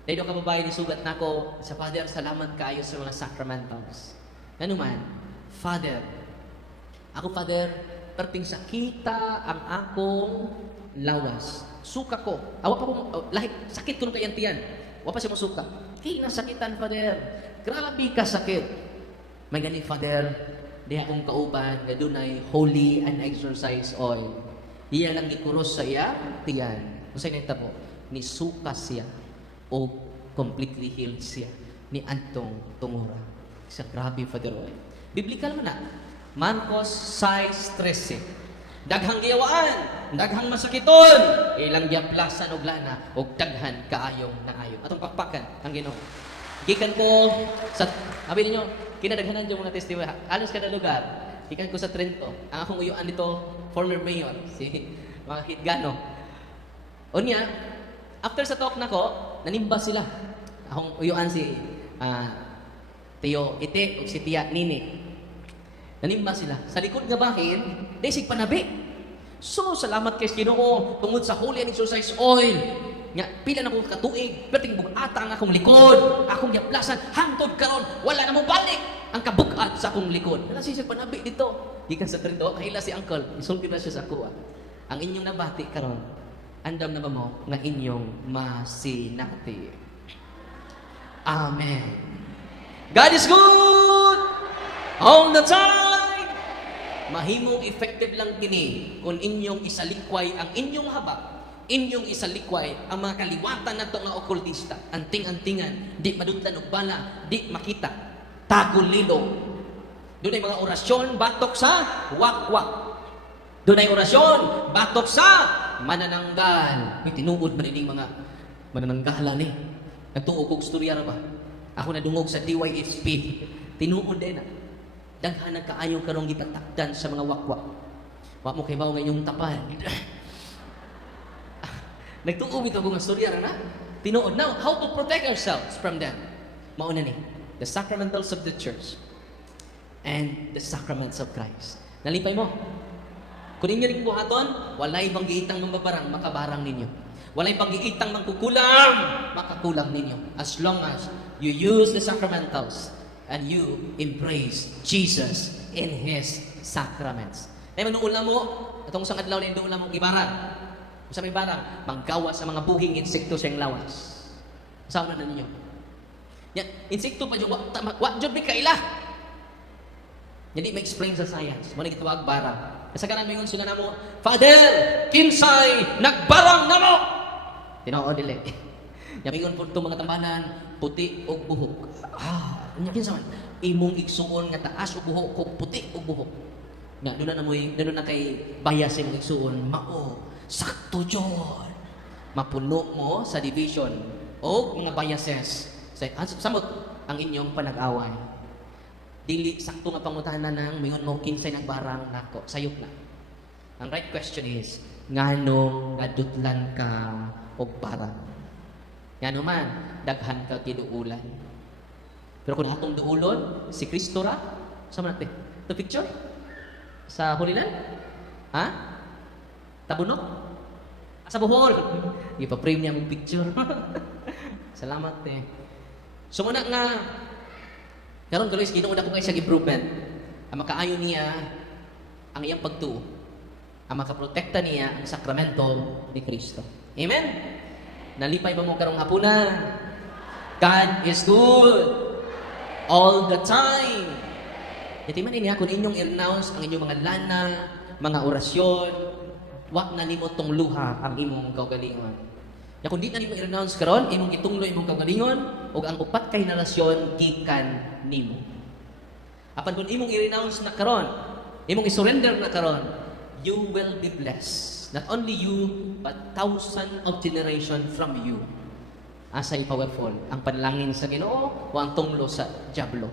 dahil ka babae ni sugat na ko sa Father, salamat kayo sa mga sacramentals. Ano man, Father, ako Father, perting sakita ang akong lawas. Suka ko. Awa pa ko, lahit, sakit ko nung kayantiyan. Awa pa siya mo suka. Kaya nasakitan, Father. Grabe ka sakit. May ganit, Father, di akong kauban, nga dunay holy and exercise oil. Iya lang ikuros sa iya, tiyan. Kung sa'yo nita po, ni suka siya o completely healed siya ni Antong Tungura. Sa grabe, Father oil. Biblikal man na. Marcos 6:13. Daghang giyawaan, daghang masakiton, ilang giaplasan og lana og daghan kaayong naayo. Atong pakpakan ang Ginoo. Gikan ko sa abi ninyo, kinadaghanan yung mga testimony. Alos kada lugar. Gikan ko sa Trento. Ang akong uyuan dito, former mayor si mga Hitgano. Unya, after sa talk nako, nanimba sila. Akong uyuan si Tio Ite ug si Tia Nini. Nanimba sila. Sa likod nga bahin, desig panabi. So, salamat kay Ginoo tungod sa holy and exercise oil. Nga, pila na kong katuig, perting bugata ang akong likod, akong yaplasan, hangtod karon, wala na mo balik ang kabukat sa akong likod. Nasisig panabi dito. Gikan sa Trento, kahila si Uncle, isulti na siya sa kuha. Ang inyong nabati karon, andam na ba mo nga inyong masinati. Amen. God is good all the time. Mahimong effective lang kini kung inyong isalikway ang inyong haba, inyong isalikway ang mga kaliwatan nato nga okultista, anting-antingan, di madutlan og bala, di makita, tagulilo. Dunay mga orasyon batok sa wakwak. Dunay orasyon batok sa manananggal. May tinuod man ining mga manananggalan ni. Nagtuog og storya ra ba? Ako nadungog sa DYHP. Tinuod din na. Daghan ang kaayong karong gipatakdan sa mga wakwak. Wa mo kay bawo nga inyong tapal. Nagtuog ito kung storya ra na. Tinuod. Now, how to protect ourselves from them? Mauna ni. The sacramentals of the church and the sacraments of Christ. Nalipay mo. Kung inyo rin buhaton, walay bang giitang mambabarang, makabarang ninyo. Walay bang giitang mangkukulang, makakulang ninyo. As long as you use the sacramentals and you embrace Jesus in His sacraments. Dahil manuulam mo, itong isang adlaw na yung ulam mong ibarang. Kung sa may barang, manggawa sa mga buhing insekto siyang lawas. Kasama na ninyo. Yan, insekto pa yung what job may kaila? Hindi ma-explain sa science. Muna gitawag barang. Kasi ka namin sila na mo, Father, kinsay, nagbarang na mo! Tinood dili. Yamingon po itong mga tambanan, puti o buhok. Kinsa man, imong igsuon nga taas o buhok, kung puti o buhok. Nga, doon na kay bias yung igsuon, mao, sakto dyan. Mapuno mo sa division o mga biases. Samot ang inyong panag-away. Dili sakto nga pangutanan ng mingon mo kinsay nagbarang nako sayop na. Ang right question is nganong nadutlan ka og barang? Ngano man daghan ka kiduulan. Pero kung atong duulon si Kristo ra sa man natin. The picture sa Holy Land? Ha? Tabunok? Sa Bohol. Ipa-frame niya ang picture. Salamat eh. So muna nga karon tuloy Ginoo na ko kay sa improvement. Ang makaayo niya ang iyang pagtuo. Ang makaprotekta niya ang sakramento ni Kristo. Amen. Nalipay ba mo karong hapuna? God is good all the time. Yatiman niya kung inyong i-renounce ang inyong mga lana, mga orasyon, wak na nimo tong luha ang imong kaugalingon. Ya kung di na nimo i-renounce karon, imong itunglo imong kaugalingon ug ang upat ka henerasyon gikan nimo. Apan kung imong i-renounce na karon, imong i-surrender na karon, you will be blessed. Not only you, but thousand of generation from you. Asay powerful ang panalangin sa Ginoo o ang tunglo sa diablo.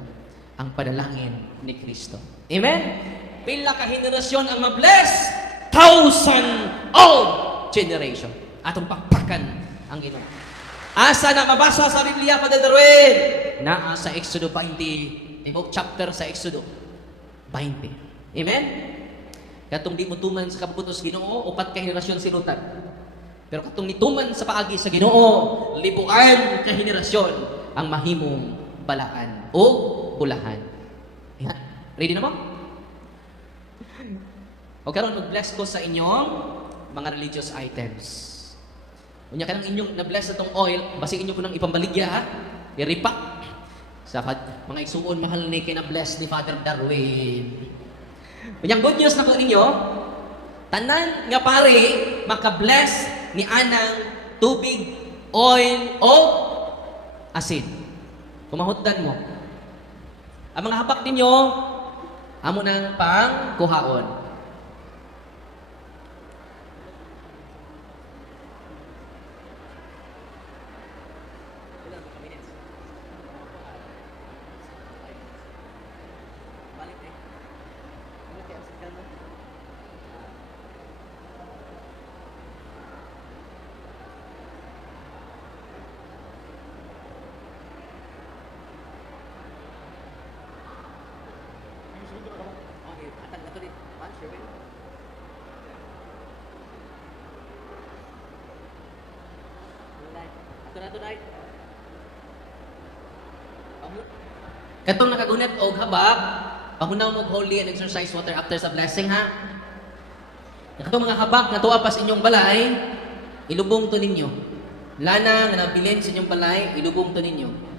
Ang panalangin ni Kristo. Amen? Pila ka henerasyon ang mabless? Thousand of generation. Atong pakpakan ang Ginoo. Asa na mabasa sa Biblia, Father Darwin? Naa sa Exodo 20, tibok chapter sa Exodo 20. Amen? Katong di mo tuman sa kabubutos Ginoo, upat ka henerasyon sinutan. Pero katong nituman sa paagi sa Ginoo, libuan ka henerasyon ang mahimong balaan o hulahan. Yan. Ready na mo? O karon mag-bless ko sa inyong mga religious items. Unya kanang inyong na-bless itong oil, basi inyo ko nang ipambaligya ha. I-repack. Sa mga isuon mahal ni kina-bless ni Father Darwin. Unyang good news na ko ninyo, tanan nga pare maka-bless ni anang tubig, oil o asin. Kumahutdan mo. Ang mga hapak ninyo, amo ng pangkuhaon. Katong nakagunit og habak, pahunaw mo holy and exercise water after sa blessing ha. Katong mga habak na tuwa pa sa inyong balay, ilubong to ninyo. Lana nga nabilin sa inyong balay, ilubong to ninyo.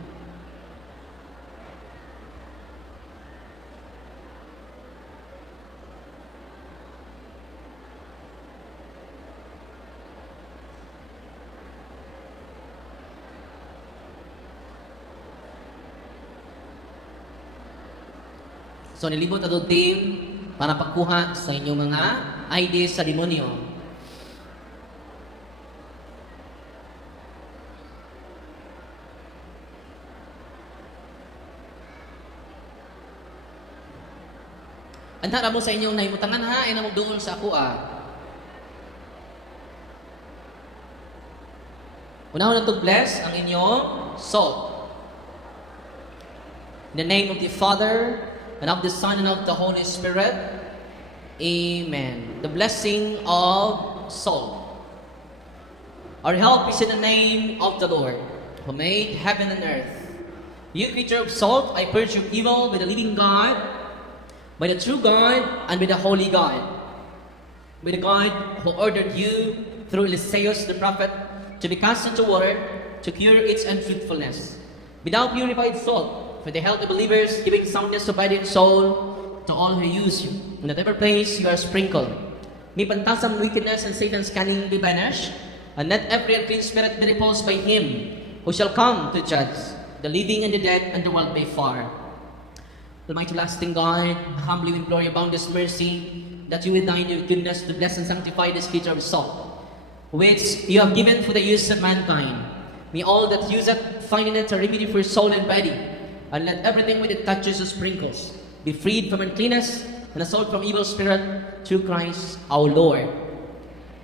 So nilibot ato team para pagkuha sa inyong mga ID sa demonyo. Antara mo sa inyong nahimutangan ha, ay namog doon sa ako Unahon na to bless ang inyong salt. In the name of the Father, and of the Son, and of the Holy Spirit. Amen. The blessing of salt. Our help is in the name of the Lord, who made heaven and earth. You creature of salt, I purge you evil by the living God, by the true God, and by the holy God. By the God who ordered you, through Eliseus the prophet, to be cast into water, to cure its unfruitfulness. Be thou purified salt, for the health of believers, giving soundness of body and soul to all who use you. In whatever place you are sprinkled. May pantasang wickedness and Satan's cunning be banished, and let every unclean spirit be repulsed by him who shall come to judge the living and the dead, and the world by far. Almighty lasting God, I humbly implore your boundless mercy, that you would thine your goodness to bless and sanctify this creature of salt, which you have given for the use of mankind. May all that use it find in it a remedy for soul and body, and let everything which it touches or sprinkles be freed from uncleanness and assault from evil spirit through Christ our Lord.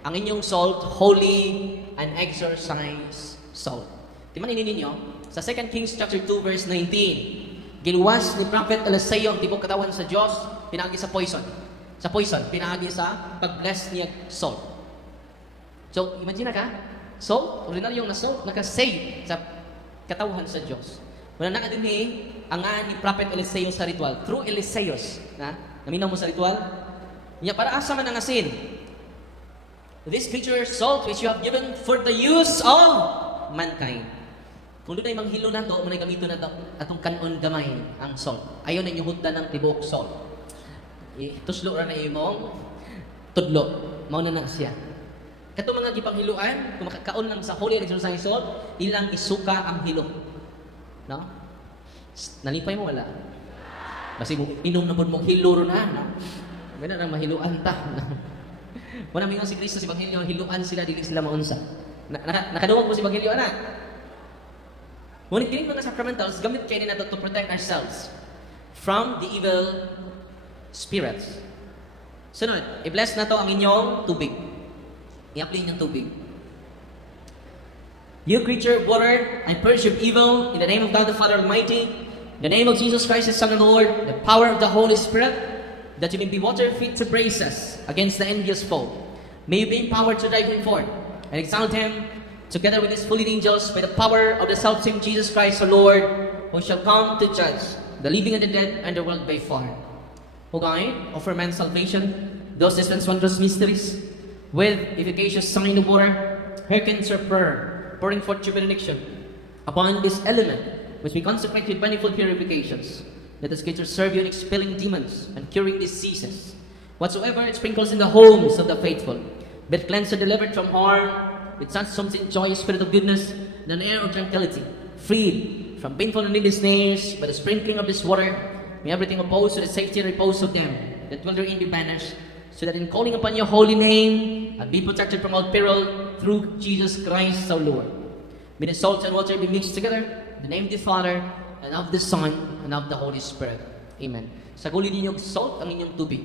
Ang inyong salt, holy and exorcised salt. Timan ninyo, sa 2 Kings chapter 2 verse 19, giluwas ni Prophet Eliseo ang tibok katawan sa Diyos, pinagi sa poison. Sa poison, pinagi sa pag-bless niya salt. So, imagine ka, salt, ordinaryong na salt, nakasave sa katawan sa Diyos. Wala na din ang ni Prophet Eliseo sa ritual. Through Eliseus, naminaw mo sa ritual. Niya, para asa man ang asin. This creature salt which you have given for the use of mankind. Kung doon ay manghilo na to, muna gamito na to, atong kanon gamay ang salt. Ayaw na inyuhod ng tibok salt. Tuslo ra na imong tudlo. Mao na siya. Kato mga gipanghiluan, kung makakaon lang sa Holy and Exercise Salt, ilang isuka ang hilo. No? Nalipay mo wala? Basi mo inom na mo hilo ron no? Ganun ang mahiluan ta. Wala mingon si Kristo si Evangelyo, hiluan sila dili sila maunsa. Nakaduwag mo si Evangelyo ana. Ngunit kining mga sacramentals, gamit kayo nato to protect ourselves from the evil spirits. Sunod, i-bless na to ang inyong tubig. I-apply inyong tubig. You creature of water, I purge you of evil in the name of God the Father Almighty, in the name of Jesus Christ, the Son of the Lord, the power of the Holy Spirit, that you may be water fit to brace us against the envious foe. May you be empowered to drive him forth and exalt him together with his fallen angels by the power of the self-same Jesus Christ, the Lord, who shall come to judge the living and the dead and the world by fire. O God, offer man salvation, those dispense wondrous mysteries, with efficacious sign of water, hearken to our prayer, pouring forth your benediction upon this element, which we consecrate with manifold purifications. Let the Scripture serve you in expelling demons and curing diseases. Whatsoever it sprinkles in the homes of the faithful, be it cleansed and delivered from harm, with such sums in joy, spirit of goodness, and an air of tranquility, freed from painful and needless snares, by the sprinkling of this water, may everything opposed to the safety and repose of them that dwell therein be banished, so that in calling upon your holy name, and be protected from all peril through Jesus Christ our Lord. May the salt and water be mixed together, in the name of the Father, and of the Son, and of the Holy Spirit. Amen. Saguli ninyo salt ang inyong tubig.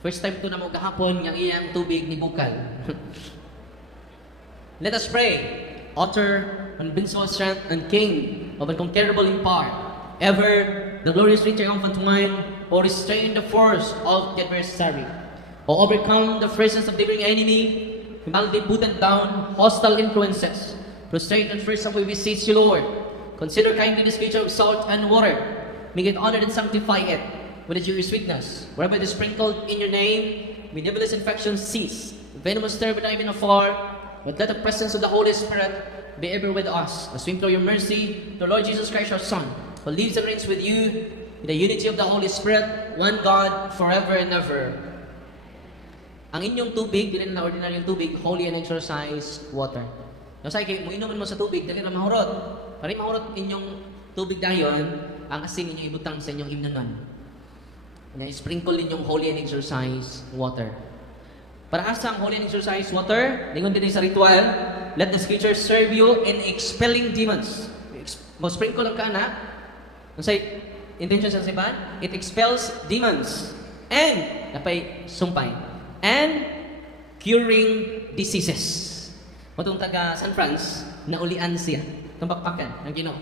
First time ito na mo kahapon, yung iyang tubig ni Bukal. Let us pray. Author, invincible strength, and King of unconquerable in power, ever the glorious triumphant one, or restrain the force of the adversary, or overcome the presence of the living enemy, humanly put down hostile influences, prostrate and first of we beseech you, Lord. Consider kindly this creature of salt and water, make it honored and sanctify it with the Jewish sweetness, whereby it is sprinkled in your name, may devilish infections cease, venomous terror be even afar, but let the presence of the Holy Spirit be ever with us, as we implore your mercy to Lord Jesus Christ our Son, who lives and reigns with you in the unity of the Holy Spirit, one God, forever and ever. Ang inyong tubig, dili na ordinaryong tubig, holy and exorcised water. Nasay kay mo inuman mo sa tubig, dili na mahurot. Para mahurot inyong tubig dayon, ang asin ninyo ibutang sa inyong imnanon. Sprinkle ninyong holy and exorcised water. Para asa ang holy and exorcised water? Lingon din sa ritual, let the scripture serve you in expelling demons. Mo-sprinkle lang ka na. Ang say, intention sa siban, it expels demons. And, napay sumpay. And, curing diseases. Matong taga San Franz, naulian siya. Tumpakpakan ng Ginoo.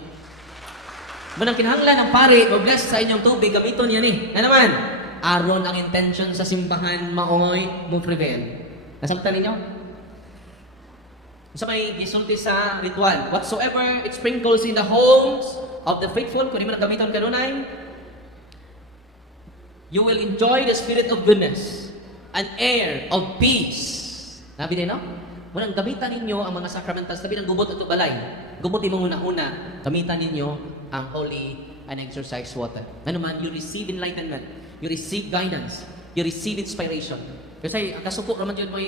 Manang kinahanglan ng pare, mag-bless sa inyong tubig, gamiton yan Ano naman? Aron ang intention sa simbahan, maoy, mo-prevail. Nasalta ninyo? Sa may gisulti sa ritual, whatsoever it sprinkles in the homes of the faithful, kung di mo nagamitan kanunay, you will enjoy the spirit of goodness, an air of peace. Nabi din, no? Munang gamitan ninyo ang mga sacramentals, sabi ng gubot at balay. Gubot mo una-una, gamitan ninyo ang holy and exorcised water. Ano man, you receive enlightenment, you receive guidance, you receive inspiration. Kasi ang kasuko naman yun mo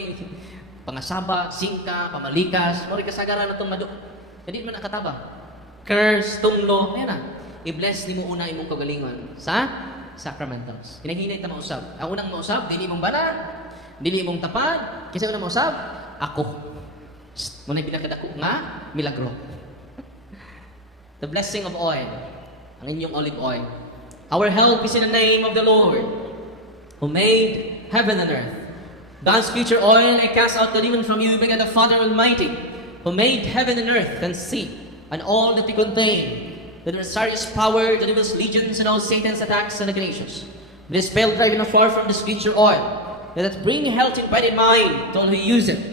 pangasaba, singka, pamalikas, mori kasagaran na itong madu. Hindi man nakataba. Curse, tunglo, ayan na. I-bless ni mo una imong kagalingon sa sacramentals. Hinahinay ta mausap. Ang unang mausap, dili mong banal, dili mong tapad, kasi unang mausap, ako. Muna pinakadako nga, milagro. The blessing of oil, ang inyong olive oil. Our help is in the name of the Lord, who made heaven and earth. God's future oil, I cast out the demon from you, by God the Father Almighty, who made heaven and earth and sea, and all that they contain, the adversary's power, the devil's legions, and all Satan's attacks and aggravations. This spell driving afar from this future oil, let it bring health in body and mind to all who use it.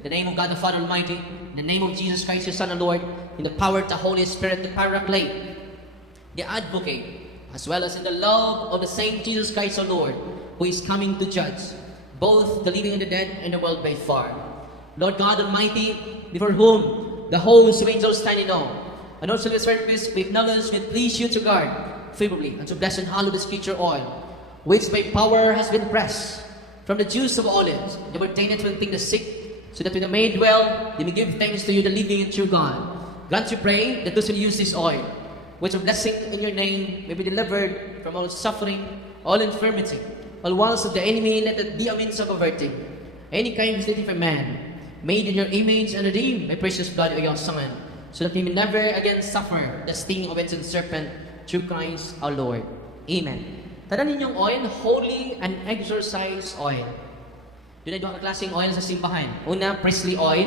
In the name of God the Father Almighty, in the name of Jesus Christ, your Son and Lord, in the power of the Holy Spirit, the Paraclete, the Advocate, as well as in the love of the same Jesus Christ, our Lord, who is coming to judge both the living and the dead and the world by far. Lord God Almighty, before whom the hosts of angels stand in awe. And also the service we acknowledge with please you to guard favorably and to bless and hallow this creature oil, which by power has been pressed from the juice of olives, and ordained to heal the sick, so that when the made well, they may give thanks to you, the living and true God. Grant, we pray, that those who use this oil, which are blessing in your name, may be delivered from all suffering, all infirmity, all wiles of the enemy. Let it be a means of averting any kind of state of man, made in your image and redeemed by precious blood of your Son, so that we may never again suffer the sting of its serpent, through Christ our Lord. Amen. Tanan ninyong oil, holy and exorcise oil. Doon ay duha ka klaseng oil sa simbahan. Una, priestly oil.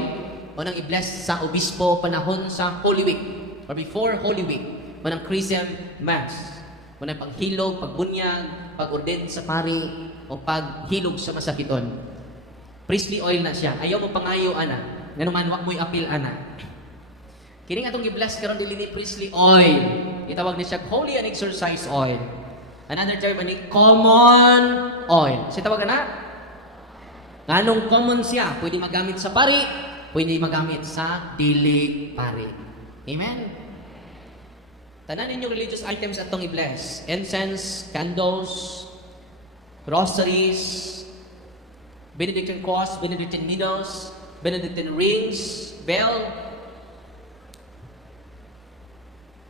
Unang i-bless sa obispo panahon sa Holy Week or before Holy Week. Unang Christian Mass. Unang paghilog, pagbunyag, pag-ordain sa pari, o paghilog sa masakiton. Priestly oil na siya. Ayaw mo pangayo, ana. Nganuman, wag mo'y apil, ana. Kining atong i-bless karon dili ni priestly oil. Itawag ni siya holy and exorcise oil. Another term ani common oil. Sa tawag na? Nganong common siya? Pwede magamit sa pari, pwede magamit sa dili pari. Amen. Tanan ninyong religious items atong i-bless. Incense, candles, rosaries, Benedictine cross, Benedictine needles, Benedictine rings, bell,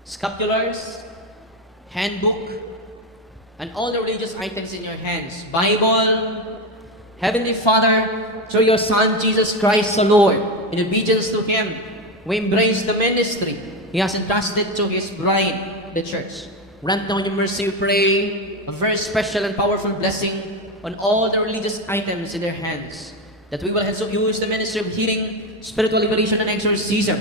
scapulars, handbook, and all the religious items in your hands. Bible, Heavenly Father, through your Son, Jesus Christ the Lord, in obedience to Him, we embrace the ministry He has entrusted to His bride, the church. Grant now in your mercy, we pray, a very special and powerful blessing on all the religious items in their hands, that we will henceforth use the ministry of healing, spiritual liberation, and exorcism.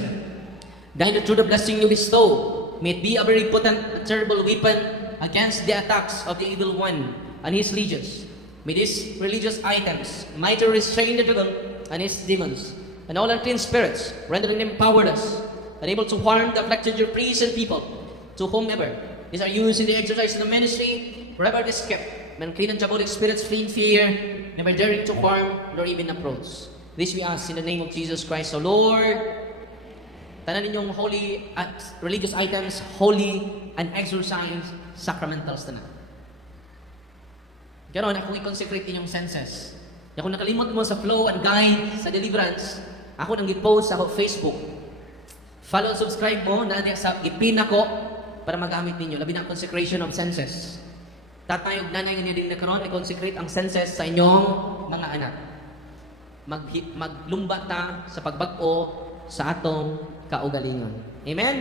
Dahil through the blessing you bestow, may it be a very potent and terrible weapon against the attacks of the evil one and his legions. May these religious items mighty restrain the dragon and his demons, and all unclean spirits, rendering them powerless, and able to harm the afflicted your priests and people, to whomever these are used in the exercise of the ministry, forever is kept, and unclean and diabolic spirits flee in fear, never daring to harm nor even approach. This we ask in the name of Jesus Christ, our Lord. Tanan ninyong holy religious items, holy and exorcise sacramentals tanan. Karon ako i-consecrate inyong senses. Kung nakalimot mo sa flow and guide sa deliverance, ako nang gi-post sa Facebook. Follow and subscribe mo na sa ipin ako para magamit ninyo. Labi na ang consecration of senses. Tatay ug nanay nga din na karon i-consecrate ang senses sa inyong mga anak. Maglumba ta sa pagbag-o sa atong kaugalingon. Amen?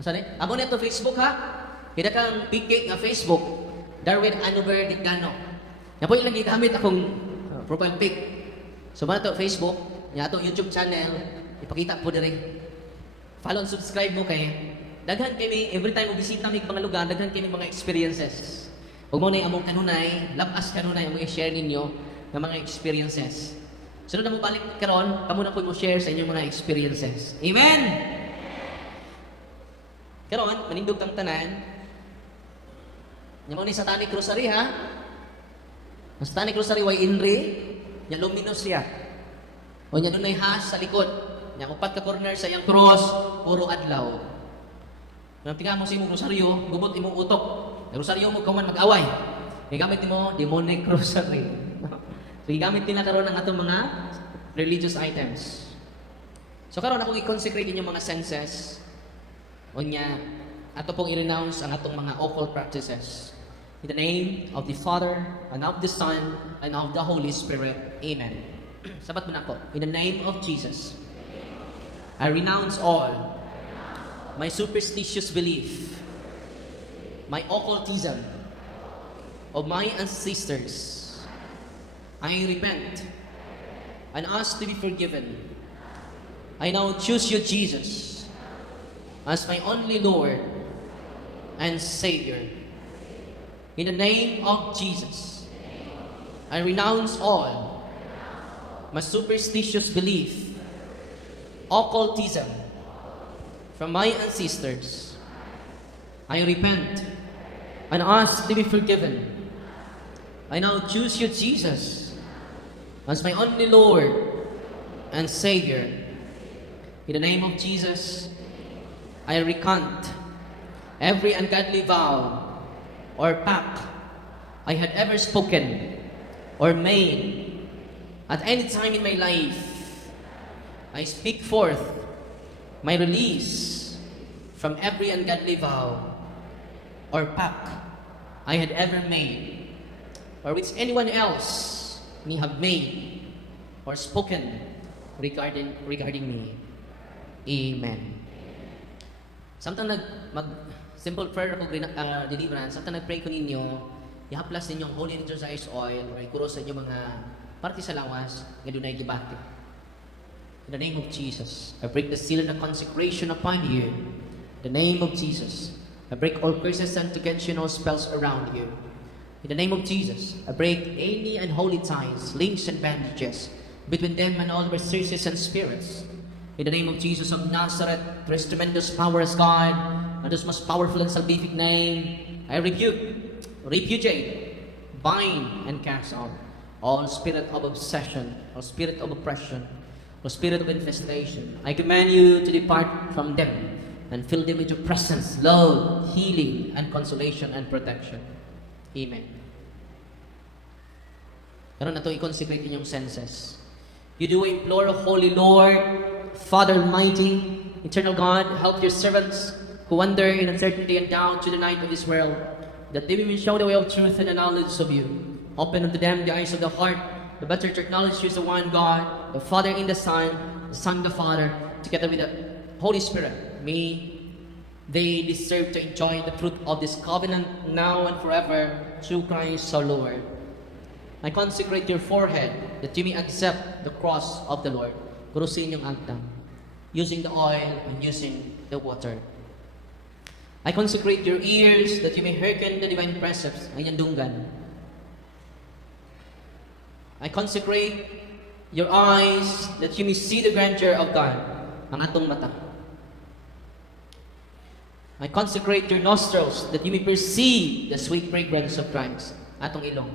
Masani? Amo nito Facebook ha? Kita kang picking nga Facebook, Darwin Anover Dicano. Yan po yung lagi gamit akong profile pic. So ba ito Facebook, yan ito YouTube channel, ipakita po dire. Follow and subscribe mo kay daghan kami, every time mo bisita mig mga lugar, daghan kami mga experiences. Huwag mo na yung among kanunay, labas kanunay, ang i-share ninyo ng mga experiences. Sunod na mo balik karon, kamo na po mo share sa inyong mga experiences. Amen! Karon, manindog tang tanan. Yan mo ni Satanic Rosary ha. Ang Satanic Rosary way inri, yan luminous siya. O yan nun may hash sa likod. Yan upat ka corner sa iyang cross, puro adlaw. Nang tingnan mo sa imong rosaryo, gubot imong utok. Ang rosaryo mo kauman mag-away. Gamit mo demonic rosary. So gamit nila karon ang atong mga religious items. So karon ako i-consecrate inyong mga senses. Unya, ato pong i-renounce ang atong mga occult practices. In the name of the Father, and of the Son, and of the Holy Spirit. Amen. Sabat mo na ako. In the name of Jesus, I renounce all my superstitious belief, my occultism of my ancestors. I repent and ask to be forgiven. I now choose you, Jesus, as my only Lord and Savior. In the name of Jesus, I renounce all my superstitious belief, occultism from my ancestors. I repent and ask to be forgiven. I now choose you, Jesus, as my only Lord and Savior. In the name of Jesus, I recant every ungodly vow or pact I had ever spoken or made at any time in my life. I speak forth my release from every ungodly vow or pact I had ever made, or which anyone else may have made or spoken regarding me. Amen. Samtang simple prayer ako deliverance, samtang nag-pray ko ninyo, ihaplas ninyo ang Holy Energized Oil or ikuro sa inyo mga parte sa lawas nga dunay gibati. In the name of Jesus, I break the seal and the consecration upon you. In the name of Jesus, I break all curses and no spells around you. In the name of Jesus, I break any unholy ties, links and bandages between them and all resources and spirits. In the name of Jesus of Nazareth, there is tremendous power as God, and His most powerful and salvific name, I rebuke, repudiate, bind, and cast out all spirit of obsession, all spirit of oppression, all spirit of infestation. I command you to depart from them and fill them with your presence, love, healing, and consolation and protection. Amen. Karon nato i-consecrate inyong senses. You do implore, Holy Lord, Father Almighty, Eternal God, help your servants who wander in uncertainty and doubt to the night of this world, that they may show the way of truth and the knowledge of you. Open unto them the eyes of the heart, the better to acknowledge you as the one God, the Father in the Son the Father, together with the Holy Spirit. May they deserve to enjoy the fruit of this covenant now and forever through Christ our Lord. I consecrate your forehead that you may accept the cross of the Lord. Kurusin yung agtang, using the oil and using the water. I consecrate your ears that you may hearken the divine precepts ng yandunggan. I consecrate your eyes that you may see the grandeur of God, ang atong mata. I consecrate your nostrils that you may perceive the sweet fragrance of Christ, atong ilong.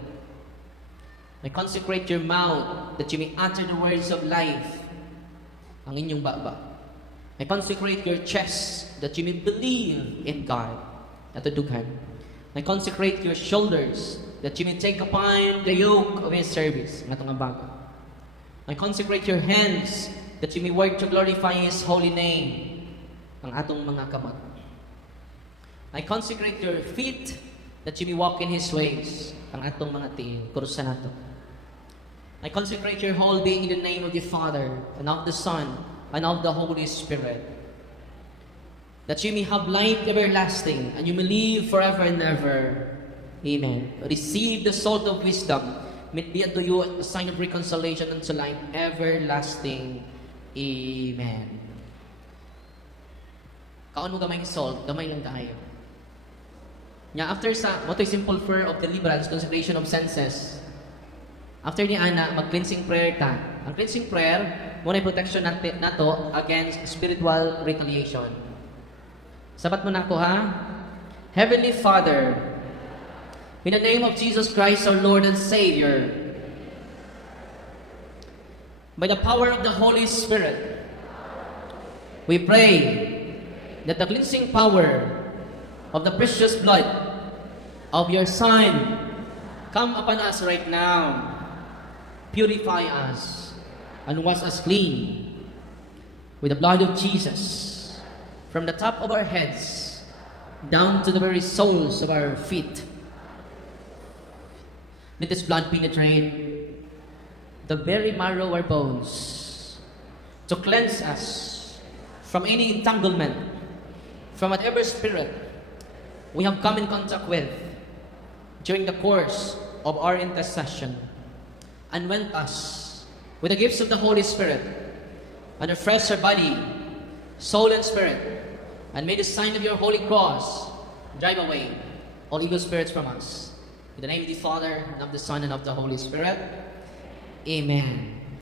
I consecrate your mouth that you may utter the words of life, ang inyong baba. I consecrate your chest that you may believe in God, ato dughan. I consecrate your shoulders that you may take upon the yoke of His service, ang atong abaga. I consecrate your hands that you may work to glorify His holy name, ang atong mga kamot. I consecrate your feet that you may walk in His ways, ang atong mga tiil, kurusan nato. I consecrate your whole being in the name of the Father, and of the Son, and of the Holy Spirit, that you may have life everlasting, and you may live forever and ever. Amen. Receive the salt of wisdom, may it be unto you a sign of reconciliation unto life everlasting. Amen. Kaon mo gamay salt, gamay lang tayo. Nya after sa motoy simple prayer of deliverance, consecration of senses. After ni ana, mag-cleansing prayer ta. Ang cleansing prayer, muna protection nato against spiritual retaliation. Sabat mo na ako ha? Heavenly Father, in the name of Jesus Christ, our Lord and Savior, by the power of the Holy Spirit, we pray that the cleansing power of the precious blood of your Son come upon us right now. Purify us and wash us clean with the blood of Jesus from the top of our heads down to the very soles of our feet. Let this blood penetrate the very marrow of our bones to cleanse us from any entanglement, from whatever spirit we have come in contact with during the course of our intercession. Anoint us with the gifts of the Holy Spirit and refresh our body, soul, and spirit, and may the sign of your holy cross drive away all evil spirits from us. In the name of the Father, and of the Son, and of the Holy Spirit. Amen.